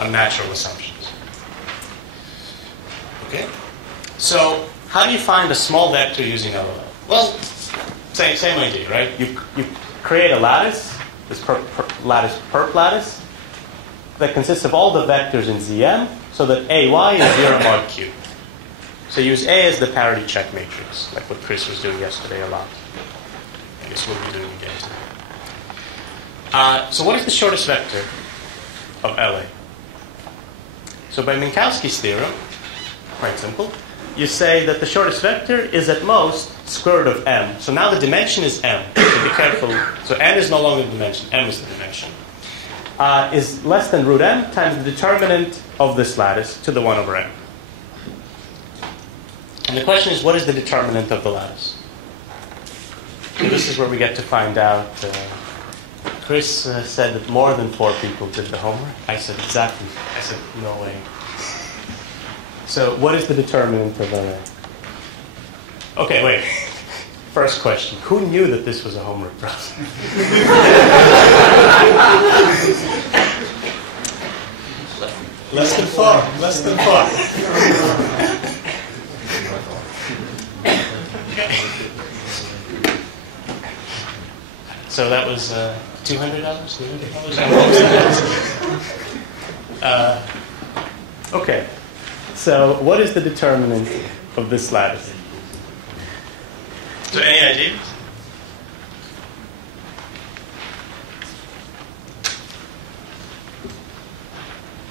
unnatural assumptions. Okay? So how do you find a small vector using LLL? Well, same idea, right? You create a lattice, this lattice perp lattice, that consists of all the vectors in Zm, so that AY is 0 mod Q. So use A as the parity check matrix, like what Chris was doing yesterday a lot. I guess we'll be doing again today. So what is the shortest vector of LA? So by Minkowski's theorem, quite simple, you say that the shortest vector is at most square root of m. So now the dimension is m. So be careful. So n is no longer the dimension. M is the dimension. Is less than root m times the determinant of this lattice to the 1 over m. And the question is, what is the determinant of the lattice? And this is where we get to find out. Chris said that more than 4 people did the homework. I said exactly. I said, no way. So what is the determinant of LA? Okay, wait. First question. Who knew that this was a homework problem? Less than four. Less than four. So that was $200? Okay. So what is the determinant of this lattice? So any ideas?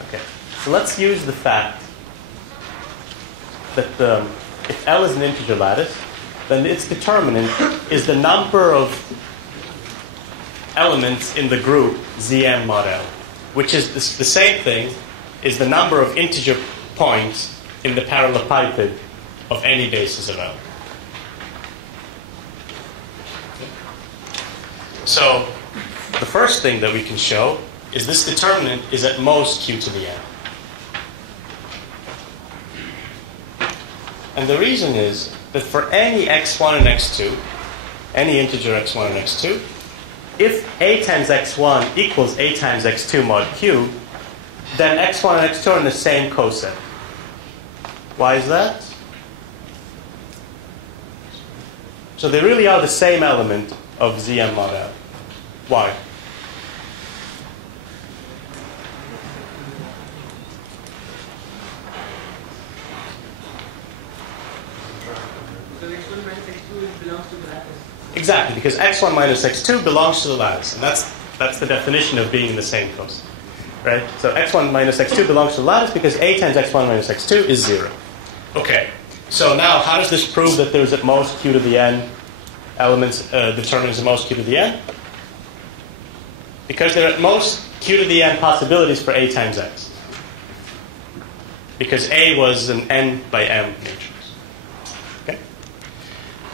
Okay. So let's use the fact that if L is an integer lattice, then its determinant is the number of elements in the group Zn mod L, which is the same thing is the number of integer points in the parallelepiped of any basis of L. So the first thing that we can show is this determinant is at most q to the n. And the reason is that for any x1 and x2, any integer x1 and x2, if a times x1 equals a times x2 mod q, then x1 and x2 are in the same coset. Why is that? So they really are the same element of Zn mod L. Why? Because x1 minus x2 belongs to the lattice. Exactly, because x1 minus x2 belongs to the lattice, and that's the definition of being in the same coset, right? So x1 minus x2 belongs to the lattice because a times x1 minus x2 is 0. Okay, so now how does this prove that there's at most q to the n elements determines at most q to the n? Because there are at most q to the n possibilities for a times x. Because a was an n by m matrix. Okay?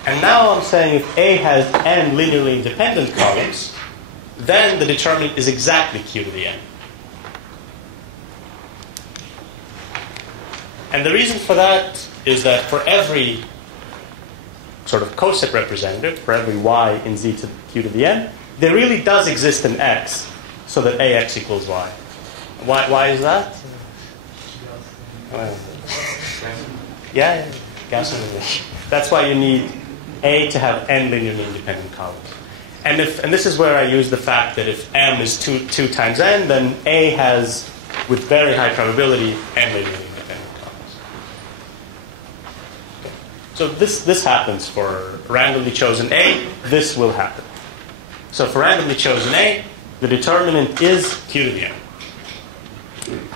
And now I'm saying if a has n linearly independent columns, then the determinant is exactly q to the n. And the reason for that is that for every sort of coset representative, for every y in z to q to the n, there really does exist an x so that ax equals y. Why is that? Yeah, Gaussian elimination. That's why you need a to have n linearly independent columns. And this is where I use the fact that if m is 2 times n, then a has, with very high probability, n linearly independent columns. Okay. So this happens for randomly chosen a. This will happen. So for randomly chosen a, the determinant is q to the n.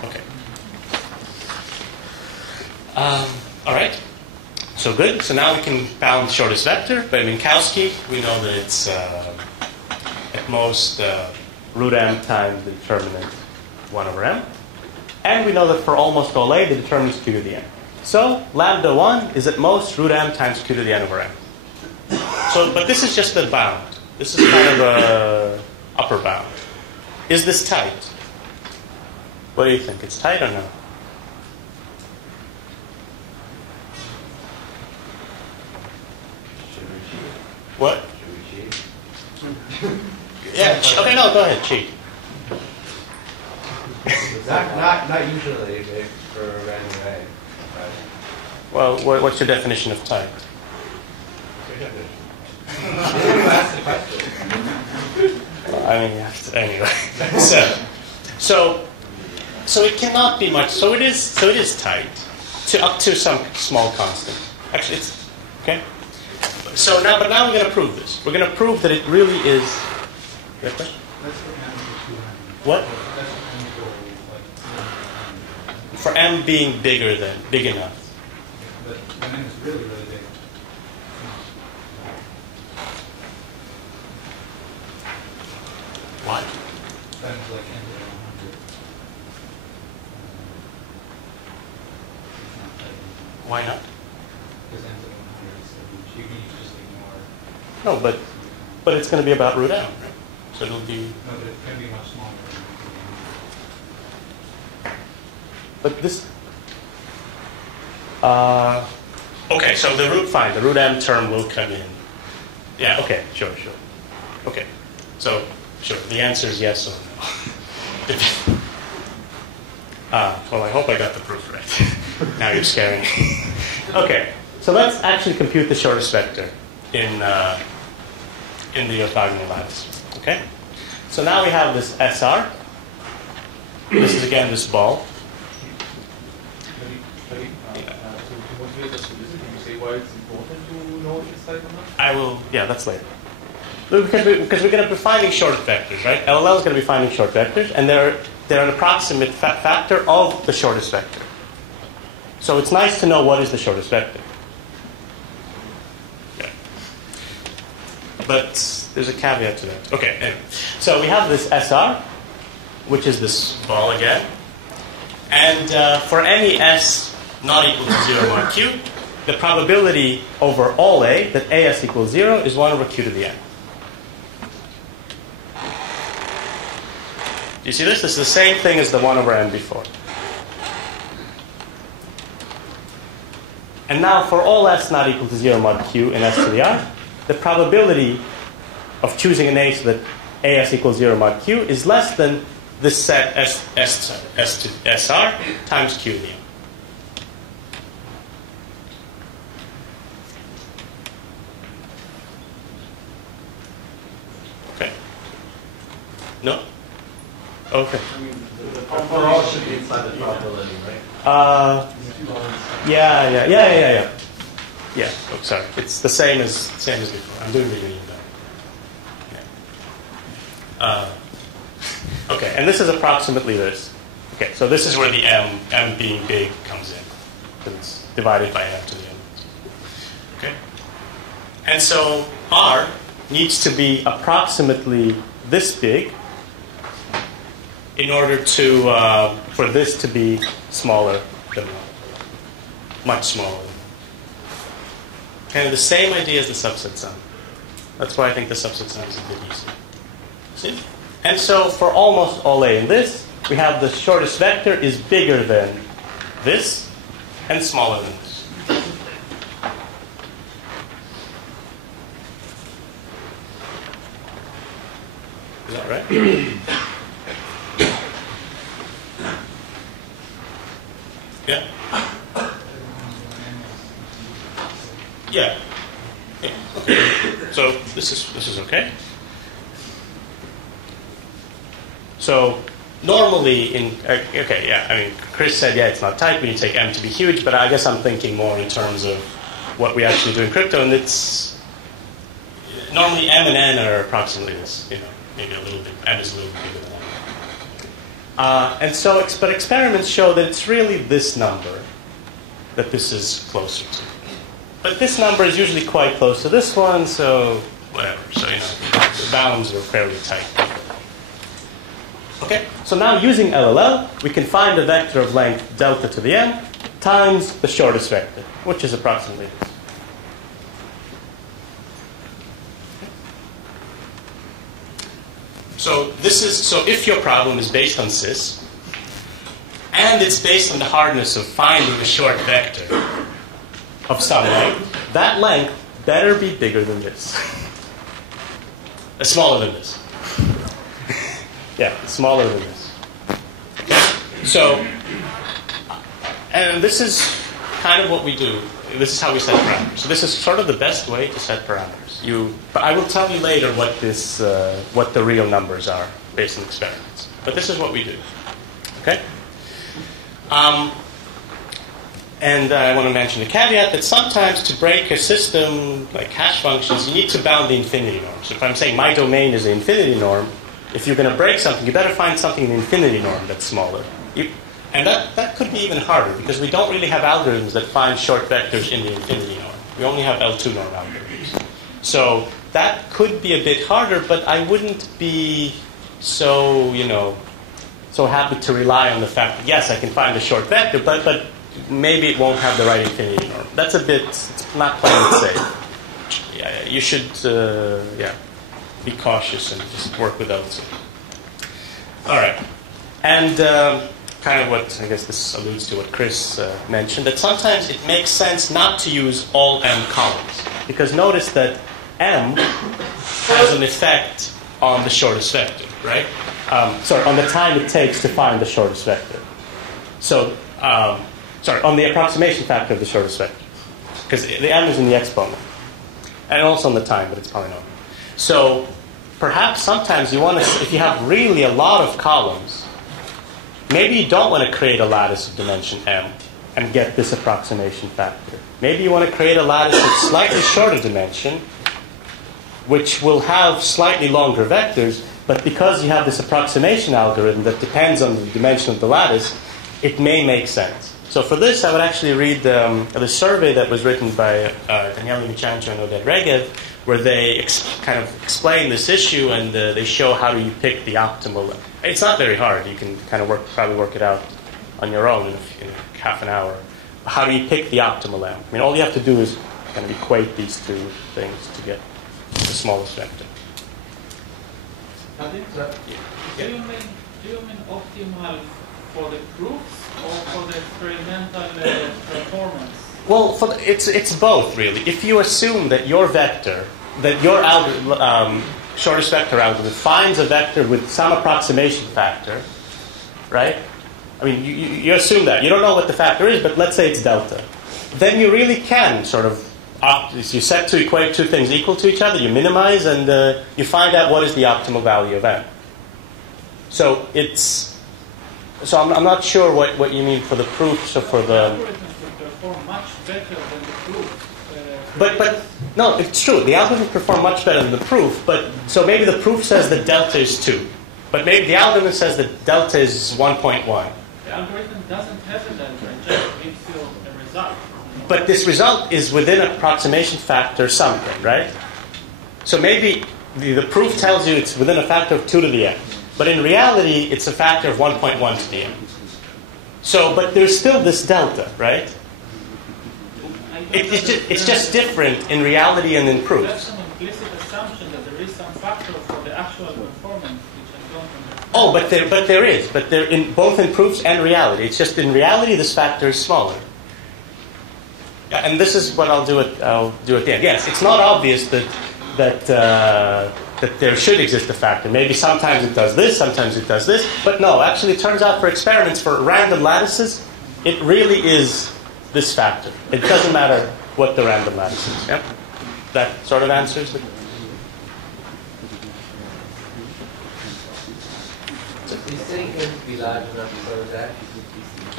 Okay. All right. So good. So now we can bound shortest vector. By Minkowski, we know that it's at most root m times the determinant 1 over m. And we know that for almost all a, the determinant is q to the n. So lambda 1 is at most root m times q to the n over m. So, but this is just the bound. This is kind of a upper bound. Is this tight? What do you think? It's tight or no? What? Yeah. Okay. No. Go ahead. Cheat. Not usually for a random array. Well, what's your definition of tight? I mean, anyway. So it cannot be much. So it is tight up to some small constant. Actually, it's okay. So now we're going to prove this. We're going to prove that it really is. You have a question? What? For m being big enough. But m is really, really big. Why? That's like n to the 100. Why not? Because n to the 100 is so huge. You can just ignore. No, but it's going to be about root m, right? So it'll be. No, but it can be much smaller than n to the 100. But this. Okay, so the root, fine, the root m term will come in. Yeah, okay, sure. Okay, so, sure, the answer is yes or no. Well, I hope I got the proof right. Now you're scaring me. Okay, so let's actually compute the shortest vector in the orthogonal lattice. Okay, so now we have this SR. This is again this ball. To motivate us to this, can you say why it's important to know if it's tight or not? I will, yeah, that's later. Because we're going to be finding short vectors, right? LLL is going to be finding short vectors, and they're an approximate factor of the shortest vector. So it's nice to know what is the shortest vector. Yeah. But there's a caveat to that. Okay, anyway. So we have this SR, which is this ball again. And for any S not equal to 0 mod Q, the probability over all A that AS equals 0 is 1 over Q to the N. Do you see this? This is the same thing as the 1 over N before. And now for all S not equal to 0 mod Q in S to the I, the probability of choosing an A so that AS equals 0 mod Q is less than this set S to SR times Q to the N. Okay. No? Okay. I mean, the overall should be inside the probability, right? Yeah. Yeah. Oh, sorry. It's the same as before. I'm doing the union better. Yeah. Okay, and this is approximately this. Okay, so this is where the m being big comes in. So it's divided by m to the n. Okay. And so R needs to be approximately this big in order to for this to be smaller than 1, much smaller. Kind of the same idea as the subset sum. That's why I think the subset sum is a bit easier. See? And so for almost all A in this, we have the shortest vector is bigger than this and smaller than this. Is that right? Yeah. Yeah. Okay. So this is okay. So normally okay, yeah. I mean, Chris said it's not tight when you take m to be huge, but I guess I'm thinking more in terms of what we actually do in crypto, and it's normally m and n are approximately this. Maybe a little bit. M is a little bit bigger than n. And so, but experiments show that it's really this number that this is closer to. But this number is usually quite close to this one, so whatever. So, the bounds are fairly tight. Okay, so now using LLL, we can find a vector of length delta to the n times the shortest vector, which is approximately this. So if your problem is based on cis, and it's based on the hardness of finding a short vector of some length, that length better be bigger than this. Smaller than this. Yeah, smaller than this. Okay? So, and this is kind of what we do. This is how we set parameters. So this is sort of the best way to set parameters. But I will tell you later what the real numbers are based on experiments. But this is what we do. Okay? And I want to mention a caveat that sometimes to break a system like hash functions, you need to bound the infinity norm. So if I'm saying my domain is the infinity norm, if you're going to break something, you better find something in the infinity norm that's smaller. And that could be even harder, because we don't really have algorithms that find short vectors in the infinity norm. We only have L2 norm algorithms. So that could be a bit harder, but I wouldn't be so, so happy to rely on the fact that, yes, I can find a short vector, but maybe it won't have the right infinity norm. That's a bit, it's not playing it safe. Yeah, you should, be cautious and just work with L2. All right. And kind of what, I guess this alludes to what Chris mentioned, that sometimes it makes sense not to use all m columns. Because notice that m has an effect on the shortest vector, right? Sorry, on the time it takes to find the shortest vector. So, sorry, on the approximation factor of the shortest vector. Because the m is in the exponent. And also on the time, but it's polynomial. So, perhaps sometimes you want to, if you have really a lot of columns, maybe you don't want to create a lattice of dimension m and get this approximation factor. Maybe you want to create a lattice of slightly shorter dimension, which will have slightly longer vectors, but because you have this approximation algorithm that depends on the dimension of the lattice, it may make sense. So for this, I would actually read the survey that was written by Daniela Michancho and Oded Regev, where they kind of explain this issue and they show how do you pick the optimal. It's not very hard. You can kind of probably work it out on your own in half an hour. How do you pick the optimal m? I mean, all you have to do is kind of equate these two things to get the smallest vector. Do you mean optimal for the proofs or for the experimental performance? Well, it's both, really. If you assume that your vector, that your shortest vector algorithm finds a vector with some approximation factor, right? I mean, you assume that. You don't know what the factor is, but let's say it's delta. Then you really can sort of, you set to equate two things equal to each other, you minimize, and you find out what is the optimal value of m. So I'm not sure what you mean for the proof. So for the algorithm will perform much better than the proof. But no, it's true. The algorithm perform much better than the proof. But so maybe the proof says that delta is 2, but maybe the algorithm says that delta is 1.1. The algorithm doesn't have a delta; it just gives you a result. But this result is within approximation factor something, right? So maybe the proof tells you it's within a factor of 2 to the n. But in reality, it's a factor of 1.1 to the n. So, but there's still this delta, right? It's just different in reality and in proofs. That's an implicit assumption that there is some factor for the actual performance, which I don't understand. Oh, but there is. But they're in both in proofs and reality. It's just in reality, this factor is smaller. Yeah, and this is what I'll do at the end. Yes, it's not obvious that there should exist a factor. Maybe sometimes it does this, sometimes it does this. But no, actually it turns out for experiments, for random lattices, it really is this factor. It doesn't matter what the random lattice is. Yeah? That sort of answers it. You're saying m to be large enough so that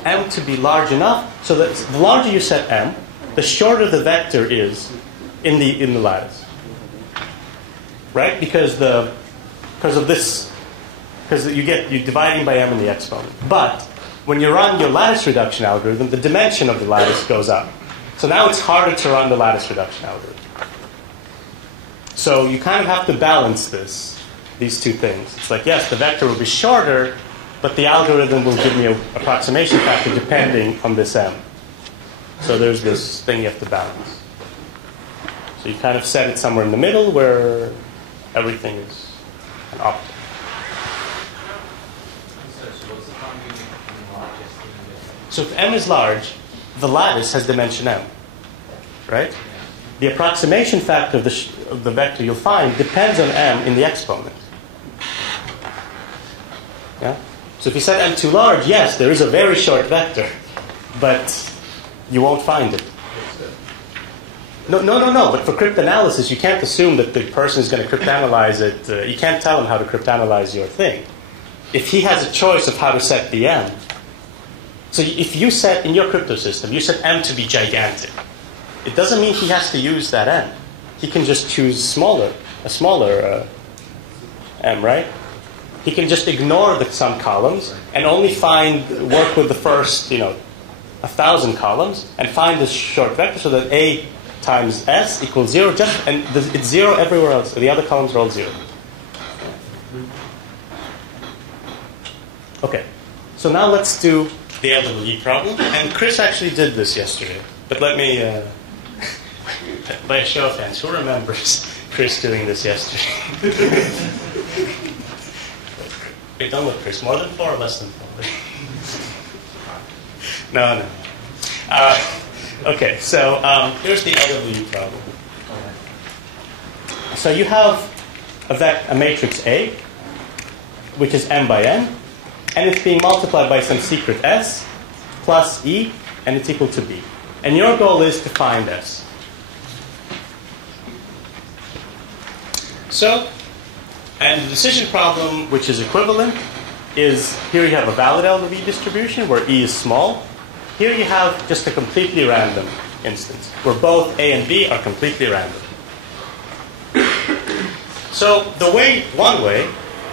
M to be large enough, so that the larger you set m, the shorter the vector is in the lattice. Right? Because you're dividing by m in the exponent. But when you run your lattice reduction algorithm, the dimension of the lattice goes up. So now it's harder to run the lattice reduction algorithm. So you kind of have to balance these two things. It's like, yes, the vector will be shorter, but the algorithm will give me an approximation factor depending on this m. So there's this thing you have to balance. So you kind of set it somewhere in the middle where everything is an optimal. So if m is large, the lattice has dimension m, right? The approximation factor of the vector you'll find depends on m in the exponent. Yeah? So if you set m too large, yes, there is a very short vector, but you won't find it. No. But for cryptanalysis, you can't assume that the person is going to cryptanalyze it. You can't tell him how to cryptanalyze your thing. If he has a choice of how to set the m, so if you set, in your crypto system, you set m to be gigantic, it doesn't mean he has to use that m. He can just choose a smaller m, right? He can just ignore some columns and only work with the first, 1,000 columns and find this short vector so that a times s equals 0, and it's 0 everywhere else. The other columns are all 0. Okay, so now let's do the LWE problem. And Chris actually did this yesterday. But let me, by a show of hands, who remembers Chris doing this yesterday? Wait, don't look, Chris. More than 4 or less than 4? No. Okay, so here's the LWE problem. So you have a matrix A, which is m by n, and it's being multiplied by some secret s plus e, and it's equal to b. And your goal is to find s. So, and the decision problem, which is equivalent, is here you have a valid LWE distribution where e is small. Here you have just a completely random instance where both a and b are completely random. So one way,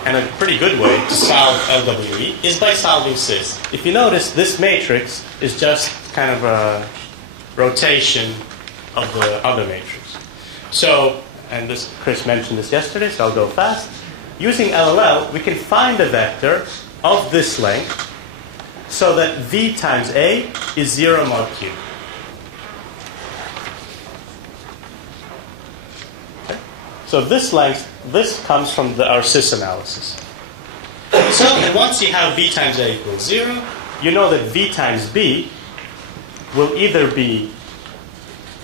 and a pretty good way to solve LWE is by solving cis. If you notice, this matrix is just kind of a rotation of the other matrix. So, and this Chris mentioned this yesterday, so I'll go fast. Using LLL, we can find a vector of this length so that v times a is 0 mod q. Okay. So this length, this comes from our cis analysis. So once you have v times a equals 0, you know that v times b will either be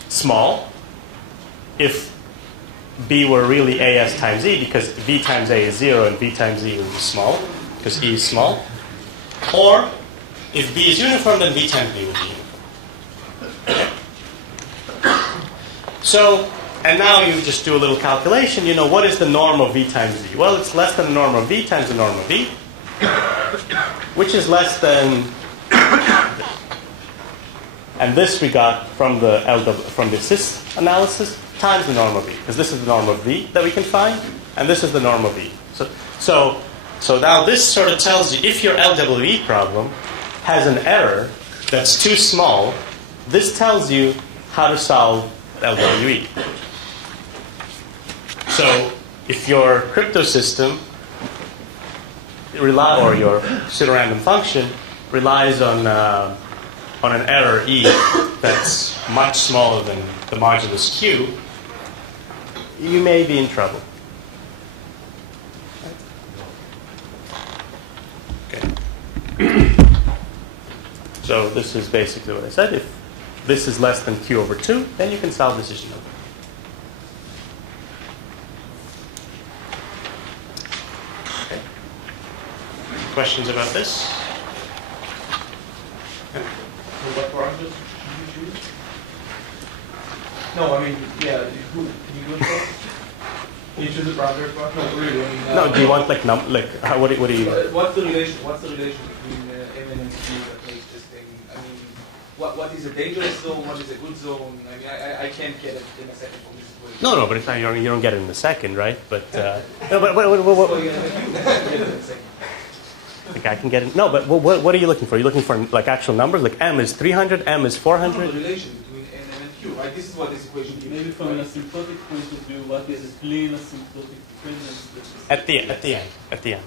small if b were really as times e, because v times a is 0 and v times e will be small, because e is small. Or if b is uniform, then v times b will be uniform. So, and now you just do a little calculation. You know, what is the norm of v times v? Well, it's less than the norm of v times the norm of v, which is less than, and this we got from the cis analysis, times the norm of v, because this is the norm of v that we can find, and this is the norm of v. So now this sort of tells you, if your LWE problem has an error that's too small, this tells you how to solve LWE. So if your crypto system or your pseudorandom function relies on an error e that's much smaller than the modulus q, you may be in trouble. Okay. So this is basically what I said. If this is less than q over 2, then you can solve decision number. Okay. Questions about this? So what parameters should you choose? No, I mean, yeah, can you go first? Can you choose a parameter? No, really. I mean, No, do you want like what do you? What's the relation between M and Q that makes this thing? I mean, what is a dangerous zone? What is a good zone? I mean, I can't get it in a second from this equation. No, but it's not, you don't get it in a second, right? But no, but So you get it in a second. okay, I can get it. No, but what are you looking for? Are you looking for like actual numbers? Like m is 300, m is 400. The relation between M and Q, right? This is what this equation gives. Maybe from an asymptotic point of view, what is a clean asymptotic dependence? At the end.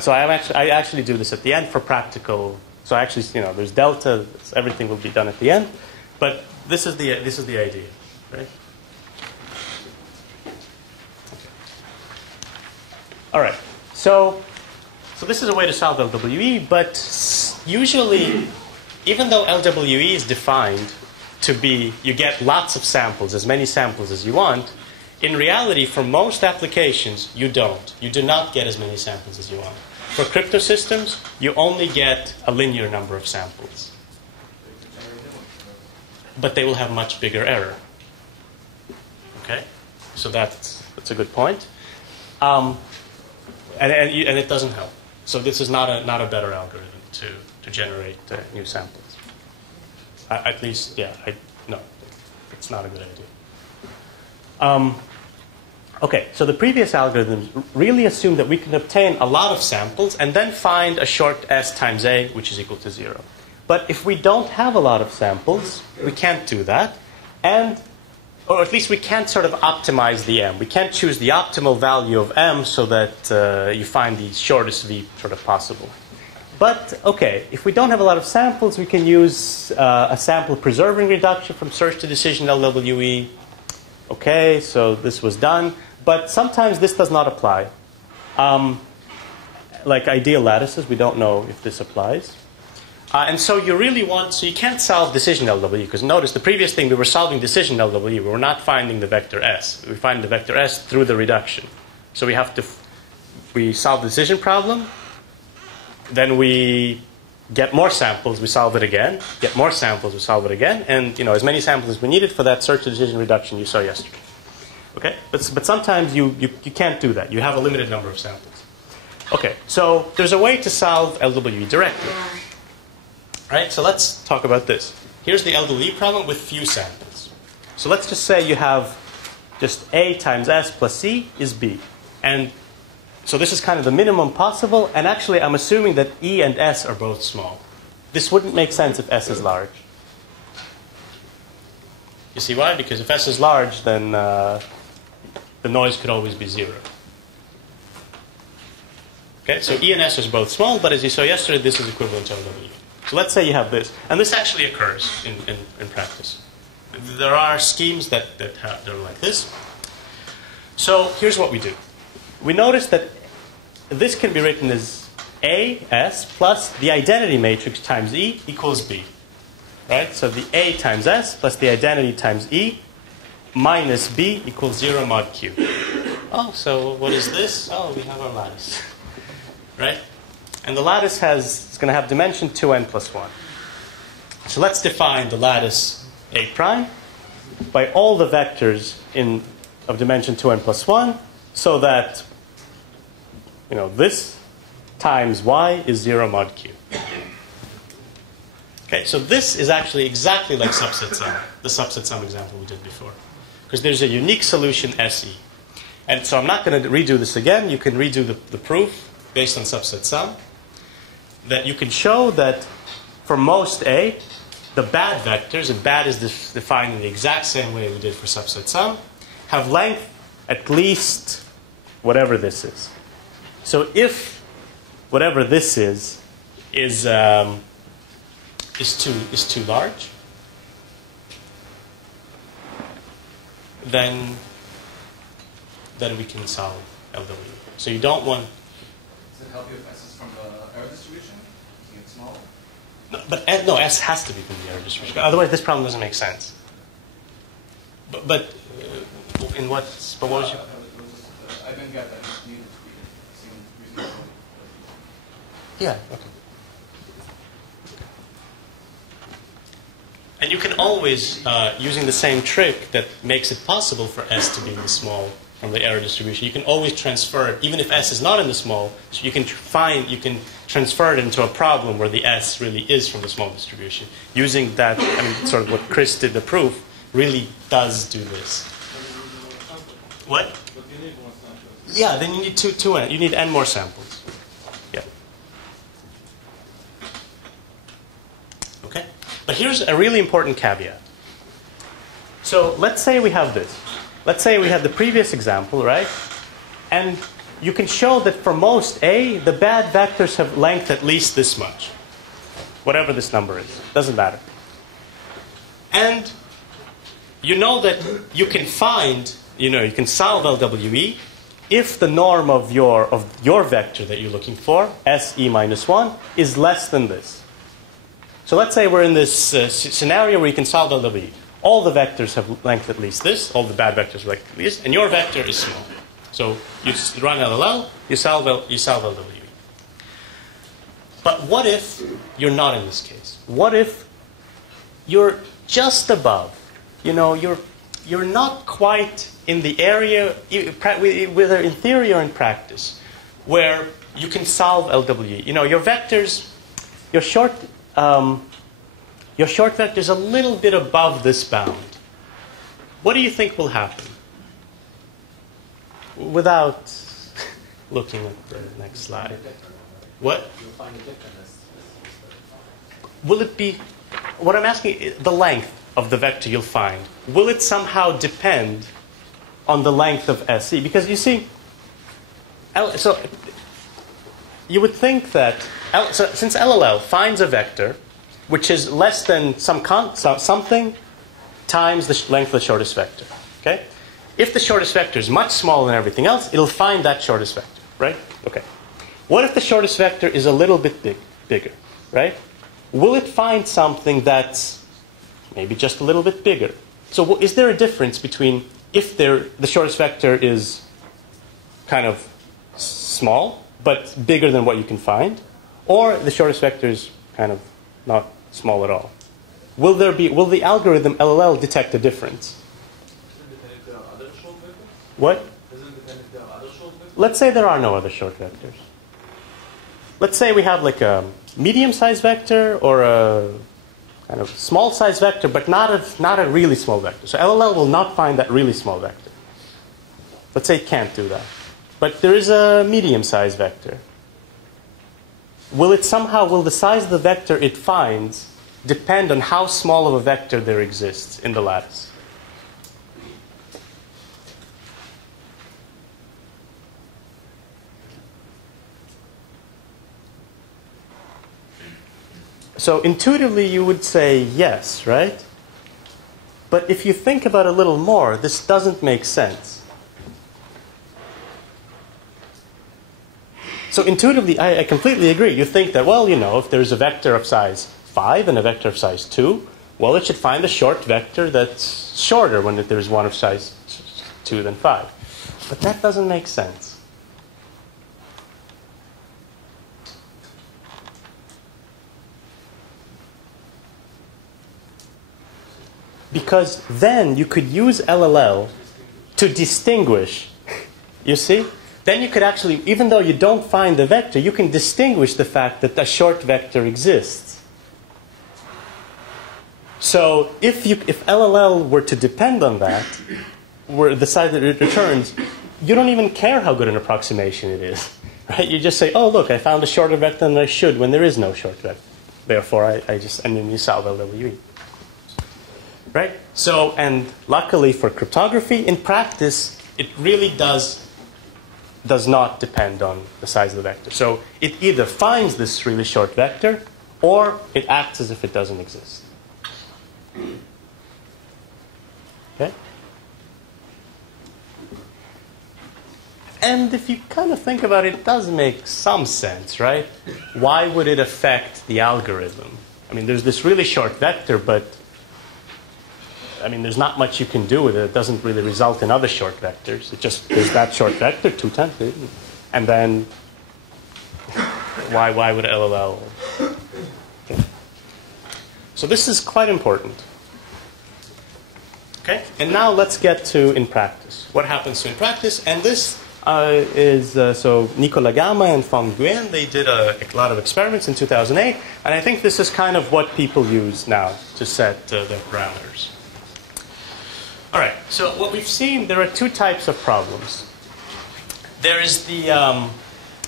So I actually do this at the end for practical. So actually, there's delta. Everything will be done at the end. But this is the idea, right? Okay. All right. So this is a way to solve LWE, but usually, even though LWE is defined to be, you get lots of samples, as many samples as you want, in reality, for most applications, you don't. You do not get as many samples as you want. For crypto systems, you only get a linear number of samples. But they will have much bigger error. Okay? So that's a good point. And it doesn't help. So this is not a better algorithm to generate new samples. At least, no, it's not a good idea. Okay, so the previous algorithms really assume that we can obtain a lot of samples and then find a short s times a, which is equal to 0. But if we don't have a lot of samples, we can't do that. Or at least we can't sort of optimize the m. We can't choose the optimal value of m so that you find the shortest v sort of possible. But, okay, if we don't have a lot of samples, we can use a sample preserving reduction from search to decision LWE. Okay, so this was done. But sometimes this does not apply. Like ideal lattices, we don't know if this applies. And so you really want, so you can't solve decision LWE, because notice the previous thing we were solving decision LWE, we were not finding the vector S. We find the vector S through the reduction. So we have to, we solve the decision problem, then we get more samples, we solve it again, get more samples, we solve it again, and as many samples as we needed for that search to decision reduction you saw yesterday. Okay? But sometimes you can't do that. You have a limited number of samples. Okay, so there's a way to solve LWE directly. Right, so let's talk about this. Here's the LWE problem with few samples. So let's just say you have just A times S plus C is B. And so this is kind of the minimum possible. And actually, I'm assuming that E and S are both small. This wouldn't make sense if S is large. You see why? Because if S is large, then the noise could always be 0. Okay, so E and S are both small, but as you saw yesterday, this is equivalent to LWE. So let's say you have this, and this actually occurs in practice. There are schemes that are like this. So here's what we do. We notice that this can be written as A, S, plus the identity matrix times E equals B. Right? So the A times S plus the identity times E minus B equals 0 mod Q. Oh, so what is this? Oh, we have our lattice. Right? And the lattice is going to have dimension 2n plus 1. So let's define the lattice A prime by all the vectors of dimension 2n plus 1 so that this times y is 0 mod q. Okay, so this is actually exactly like subset sum, the subset sum example we did before. Because there's a unique solution SE. And so I'm not going to redo this again. You can redo the proof based on subset sum. That you can show that for most A, the bad vectors, and bad is defined in the exact same way we did for subset sum, have length at least whatever this is. So if whatever this is too large, then we can solve LWE. So you don't want. Does it help you if S is from the error distribution? It's small? No, but S has to be from the error distribution. Otherwise, this problem doesn't make sense. But in what? But what was your? I didn't get that. It needed to be seen reasonable. Yeah. Okay. And you can always, using the same trick that makes it possible for S to be in the small from the error distribution, you can always transfer it, even if S is not in the small, so you can transfer it into a problem where the S really is from the small distribution. Using that, sort of what Chris did, the proof, really does do this. What? But you need more samples. Yeah, then you need two N. You need N more samples. Yeah. Okay. But here's a really important caveat. So let's say we have this. Let's say we had the previous example, right? And you can show that for most A, the bad vectors have length at least this much. Whatever this number is. Doesn't matter. And you know that you can find, you can solve LWE if the norm of your vector that you're looking for, SE minus 1, is less than this. So let's say we're in this scenario where you can solve LWE. All the vectors have length at least this. All the bad vectors have length at least. And your vector is small. So you run LLL, you solve LWE. But what if you're not in this case? What if you're just above? You're not quite in the area, whether in theory or in practice, where you can solve LWE. Your vectors, your short vector is a little bit above this bound. What do you think will happen? Without looking at the next slide. What? You'll find a difference. Will it be, what I'm asking is the length of the vector you'll find. Will it somehow depend on the length of SE? Because you see, so you would think that, since LLL finds a vector which is less than something times the length of the shortest vector. Okay? If the shortest vector is much smaller than everything else, it'll find that shortest vector, right? Okay. What if the shortest vector is a little bit bigger, right? will it find something that's maybe just a little bit bigger? So is there a difference between if the shortest vector is kind of small, but bigger than what you can find, or the shortest vector is kind of not small at all? Will the algorithm LLL detect a difference? Does it depend if there are other short vectors? What? Does it depend if there are other short vectors? Let's say there are no other short vectors. Let's say we have like a medium-sized vector or a kind of small-sized vector, but not a really small vector. So LLL will not find that really small vector. Let's say it can't do that. But there is a medium-sized vector. Will the size of the vector it finds depend on how small of a vector there exists in the lattice? So intuitively you would say yes, right? But if you think about it a little more, this doesn't make sense. So intuitively, I completely agree. You think that, well, if there's a vector of size 5 and a vector of size 2, well, it should find a short vector that's shorter when there's one of size 2 than 5. But that doesn't make sense. Because then you could use LLL to distinguish. You see? Then you could actually, even though you don't find the vector, you can distinguish the fact that a short vector exists. So if LLL were to depend on that, where the size that it returns, you don't even care how good an approximation it is. Right? You just say, oh, look, I found a shorter vector than I should when there is no short vector. Therefore, and then you solve LWE. Right? So, and luckily for cryptography, in practice, it really does not depend on the size of the vector. So it either finds this really short vector, or it acts as if it doesn't exist. Okay? And if you kind of think about it, it does make some sense, right? Why would it affect the algorithm? I mean, there's this really short vector, but there's not much you can do with it. It doesn't really result in other short vectors. There's that short vector, 2 times, and then why would LLL? Okay. So this is quite important. Okay, and now let's get to in practice. What happens in practice? And this so Nicolas Gama and Phong Nguyen, they did a lot of experiments in 2008, and I think this is kind of what people use now to set their parameters. All right, so what we've seen, there are 2 types of problems. There is the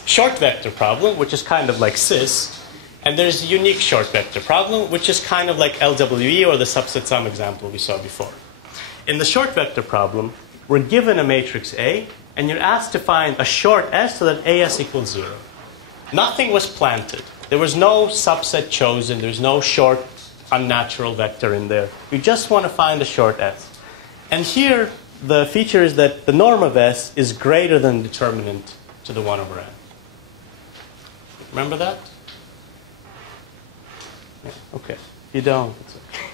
short vector problem, which is kind of like cis, and there's the unique short vector problem, which is kind of like LWE or the subset sum example we saw before. In the short vector problem, we're given a matrix A, and you're asked to find a short S so that AS equals 0. Nothing was planted. There was no subset chosen. There's no short unnatural vector in there. You just want to find a short S. And here, the feature is that the norm of S is greater than the determinant to the 1 over n. Remember that? Yeah, okay. If you don't, it's okay.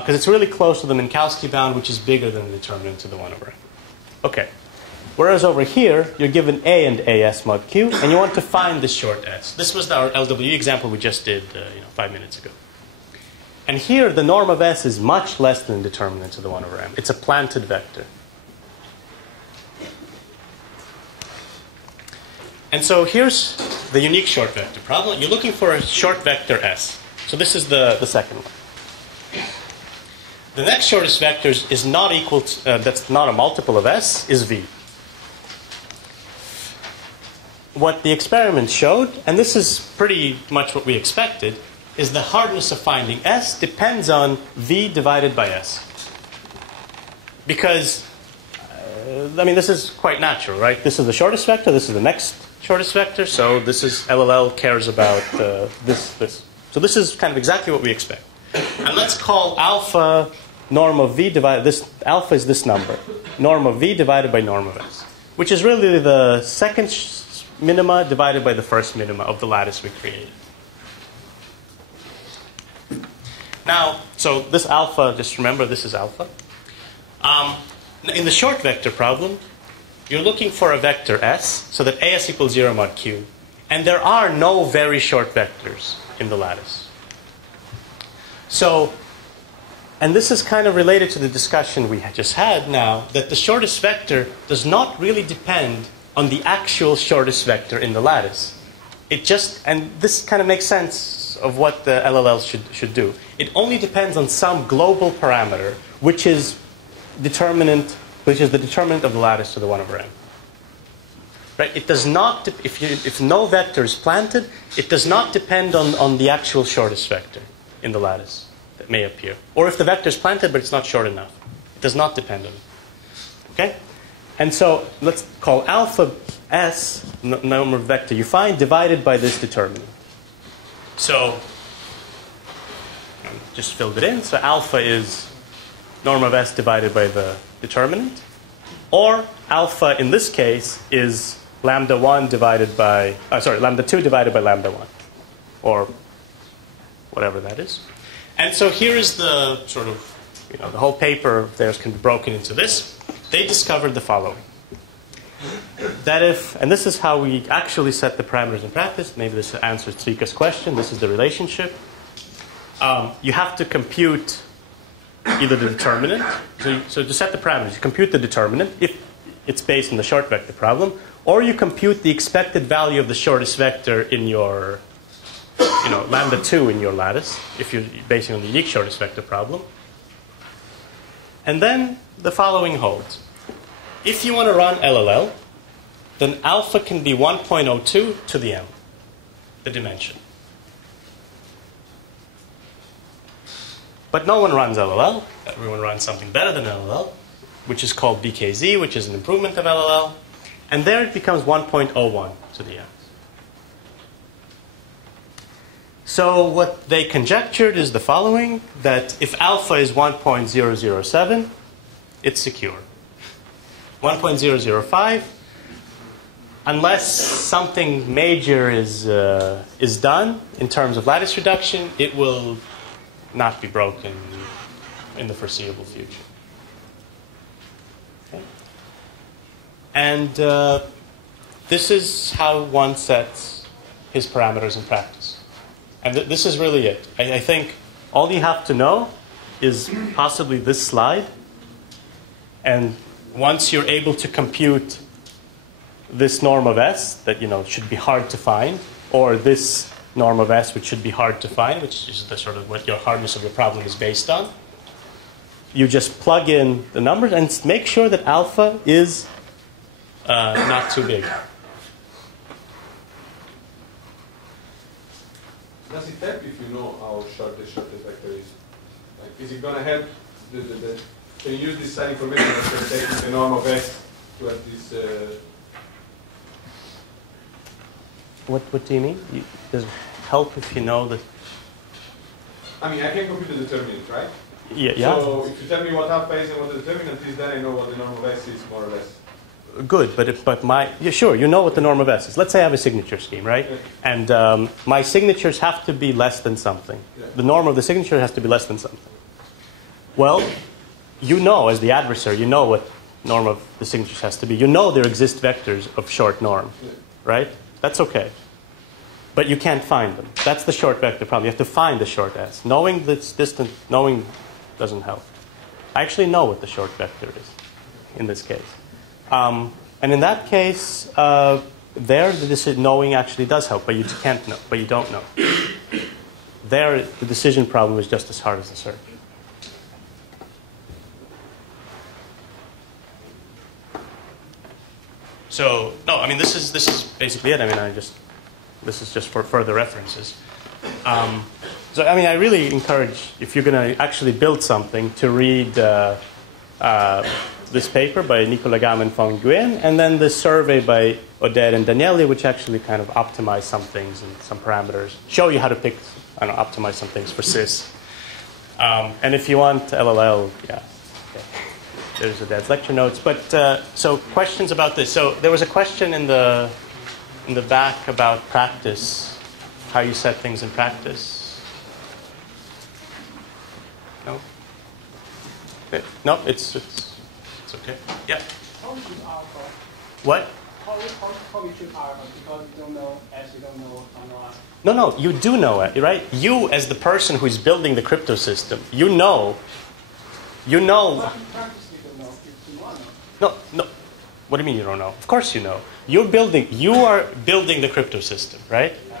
Because it's really close to the Minkowski bound, which is bigger than the determinant to the 1 over n. Okay. Whereas over here, you're given A and AS mod Q, and you want to find the short S. This was our LWE example we just did 5 minutes ago. And here, the norm of S is much less than the determinant to the 1 over m. It's a planted vector. And so here's the unique short vector problem. You're looking for a short vector S. So this is the second one. The next shortest vector is not equal to, that's not a multiple of S, is V. What the experiment showed, and this is pretty much what we expected, is the hardness of finding S depends on V divided by S. Because, this is quite natural, right? This is the shortest vector, this is the next shortest vector, so this is LLL cares about this. So this is kind of exactly what we expect. And let's call alpha norm of V divided, alpha is this number, norm of V divided by norm of S, which is really the second minima divided by the first minima of the lattice we created. Now, so this alpha, just remember this is alpha. In the short vector problem, you're looking for a vector S so that AS equals 0 mod Q. And there are no very short vectors in the lattice. So, and this is kind of related to the discussion we just had now, that the shortest vector does not really depend on the actual shortest vector in the lattice. It just, and this kind of makes sense of what the LLLs should do. It only depends on some global parameter, which is the determinant of the lattice to the 1 over n. Right? It does not, if no vector is planted, it does not depend on the actual shortest vector in the lattice that may appear. Or if the vector is planted but it's not short enough. It does not depend on it. Okay? And so let's call alpha S number of vector you find divided by this determinant. So just filled it in. So alpha is norm of S divided by the determinant. Or alpha in this case is lambda 1 divided by, lambda 2 divided by lambda 1. Or whatever that is. And so here is the sort of, the whole paper of theirs can be broken into this. They discovered the following. That if, and this is how we actually set the parameters in practice. Maybe this answers Trika's question. This is the relationship. You have to compute either the determinant. So to set the parameters, you compute the determinant if it's based on the short vector problem, or you compute the expected value of the shortest vector in your, lambda 2 in your lattice, if you're basing on the unique shortest vector problem. And then the following holds. If you want to run LLL, then alpha can be 1.02 to the m, the dimension. But no one runs LLL. Everyone runs something better than LLL, which is called BKZ, which is an improvement of LLL. And there it becomes 1.01 to the m. So what they conjectured is the following, that if alpha is 1.007, it's secure. 1.005, unless something major is done in terms of lattice reduction, it will not be broken in the foreseeable future. Okay. And this is how one sets his parameters in practice. And this is really it. I think all you have to know is possibly this slide. And once you're able to compute this norm of S that should be hard to find, or this norm of S which should be hard to find, which is the sort of what your hardness of your problem is based on, you just plug in the numbers and make sure that alpha is not too big. Does it help if you know how short the shortest vector is? Like, is it going to help? Can you use this side information that can take the norm of S to have this? What do you mean? Does it help if you know that? I mean, I can compute the determinant, right? Yeah. So if you tell me what alpha is and what the determinant is, then I know what the norm of S is, more or less. Good, sure, you know what the norm of S is. Let's say I have a signature scheme, right? Yeah. And my signatures have to be less than something. Yeah. The norm of the signature has to be less than something. Well, as the adversary, you know what norm of the signatures has to be. You know there exist vectors of short norm, right? That's okay. But you can't find them. That's the short vector problem. You have to find the short S. Knowing that's distant, knowing doesn't help. I actually know what the short vector is in this case. And in that case, knowing actually does help, but you can't know, but you don't know. There, the decision problem is just as hard as the search. So, no, I mean, this is basically it. I mean, this is just for further references. So, I mean, I really encourage, if you're going to actually build something, to read this paper by Nicolas Gamme and Feng Nguyen, and then the survey by Oded and Daniele, which actually kind of optimize some things and some parameters, show you how to optimize some things for SIS. And if you want LLL, yeah, okay. There's Oded's lecture notes. But so questions about this. So there was a question in the back about practice, how you set things in practice. No? No, it's okay. Yeah. How we choose alpha? What? How we choose alpha? Because you don't know S, you don't know R. No, you do know it, right? You, as the person who's building the crypto system, you know. But in practice, you don't know. You want to know. No. What do you mean you don't know? Of course you know. You are building the crypto system, right? Yeah.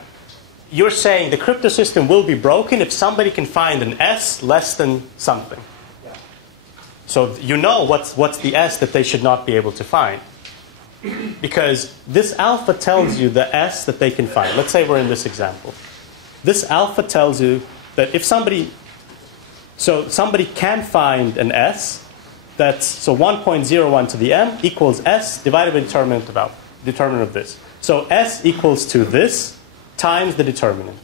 You're saying the crypto system will be broken if somebody can find an S less than something. Yeah. So you know what's the S that they should not be able to find. Because this alpha tells you the S that they can find. Let's say we're in this example. This alpha tells you that if somebody can find an S, so 1.01 to the m equals S divided by determinant of this. So S equals to this times the determinant.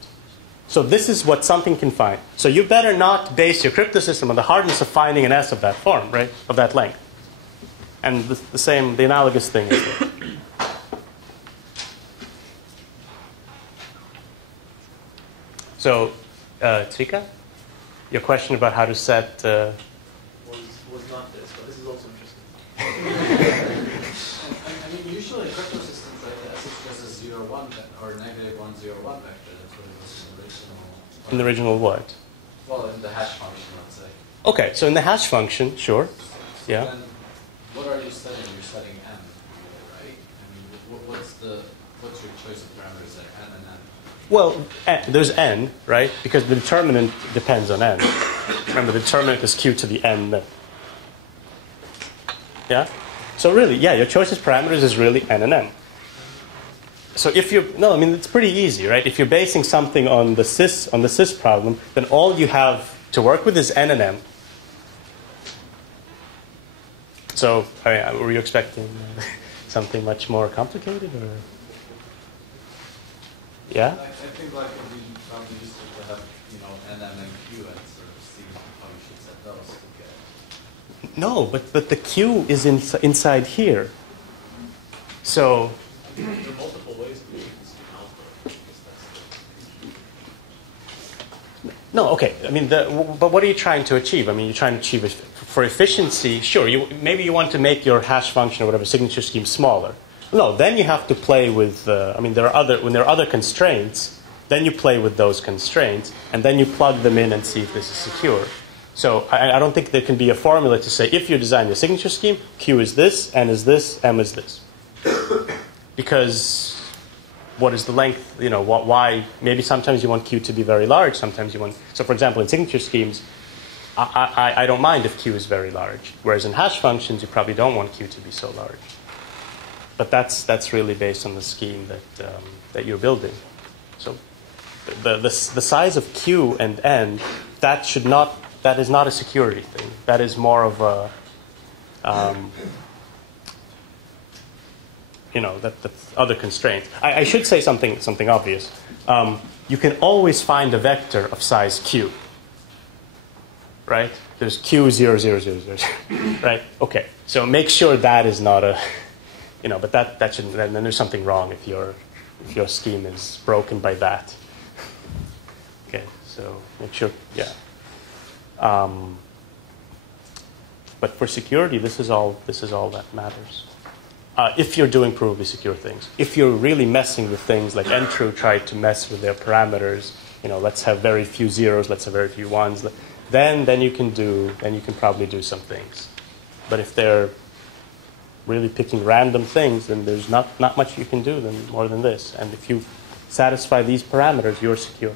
So this is what something can find. So you better not base your crypto system on the hardness of finding an S of that form, right? Of that length. And the analogous thing is there. So, Trika, your question about how to set... was not this, but this is also interesting. I mean, usually crypto systems like that, it's just a 0, 1 or negative 1, 0, 1 vector. That's what it was in the original. In the original what? Well, in the hash function, let's say. Okay, so in the hash function, sure. Yeah. Then what are you setting? You're setting n, right? I mean, what's your choice of parameters there, n and n? Well, there's n, right? Because the determinant depends on n. Remember, the determinant is q to the n. Yeah? So really, yeah, your choice of parameters is really n and n. So if it's pretty easy, right? If you're basing something on the sys problem, then all you have to work with is n and m. So, were you expecting something much more complicated, or? Yeah? I think like it would be probably useful to have, n, m, and q and sort of see how you should set those to get. No, but the q is inside here. So. There are multiple ways to use alpha. No, okay. I mean, but what are you trying to achieve? I mean, you're trying to achieve for efficiency. Sure, maybe you want to make your hash function or whatever signature scheme smaller. No, then you have to play with. When there are other constraints, then you play with those constraints, and then you plug them in and see if this is secure. So I don't think there can be a formula to say if you design your signature scheme, Q is this, N is this, M is this. Because what is the length? Why? Maybe sometimes you want Q to be very large. Sometimes you want. So, for example, in signature schemes, I don't mind if Q is very large. Whereas in hash functions, you probably don't want Q to be so large. But that's really based on the scheme that you're building. So, the size of Q and N that is not a security thing. That is more of a the other constraint. I should say something obvious. You can always find a vector of size q. Right? There's q 0, 0, 0, 0. Right? Okay. So make sure that is not a, but that shouldn't. Then there's something wrong if your scheme is broken by that. Okay. So make sure. Yeah. But for security, this is all that matters. If you're doing provably secure things. If you're really messing with things like Entru tried to mess with their parameters, let's have very few zeros, let's have very few ones, then you can probably do some things. But if they're really picking random things, then there's not much you can do more than this. And if you satisfy these parameters, you're secure.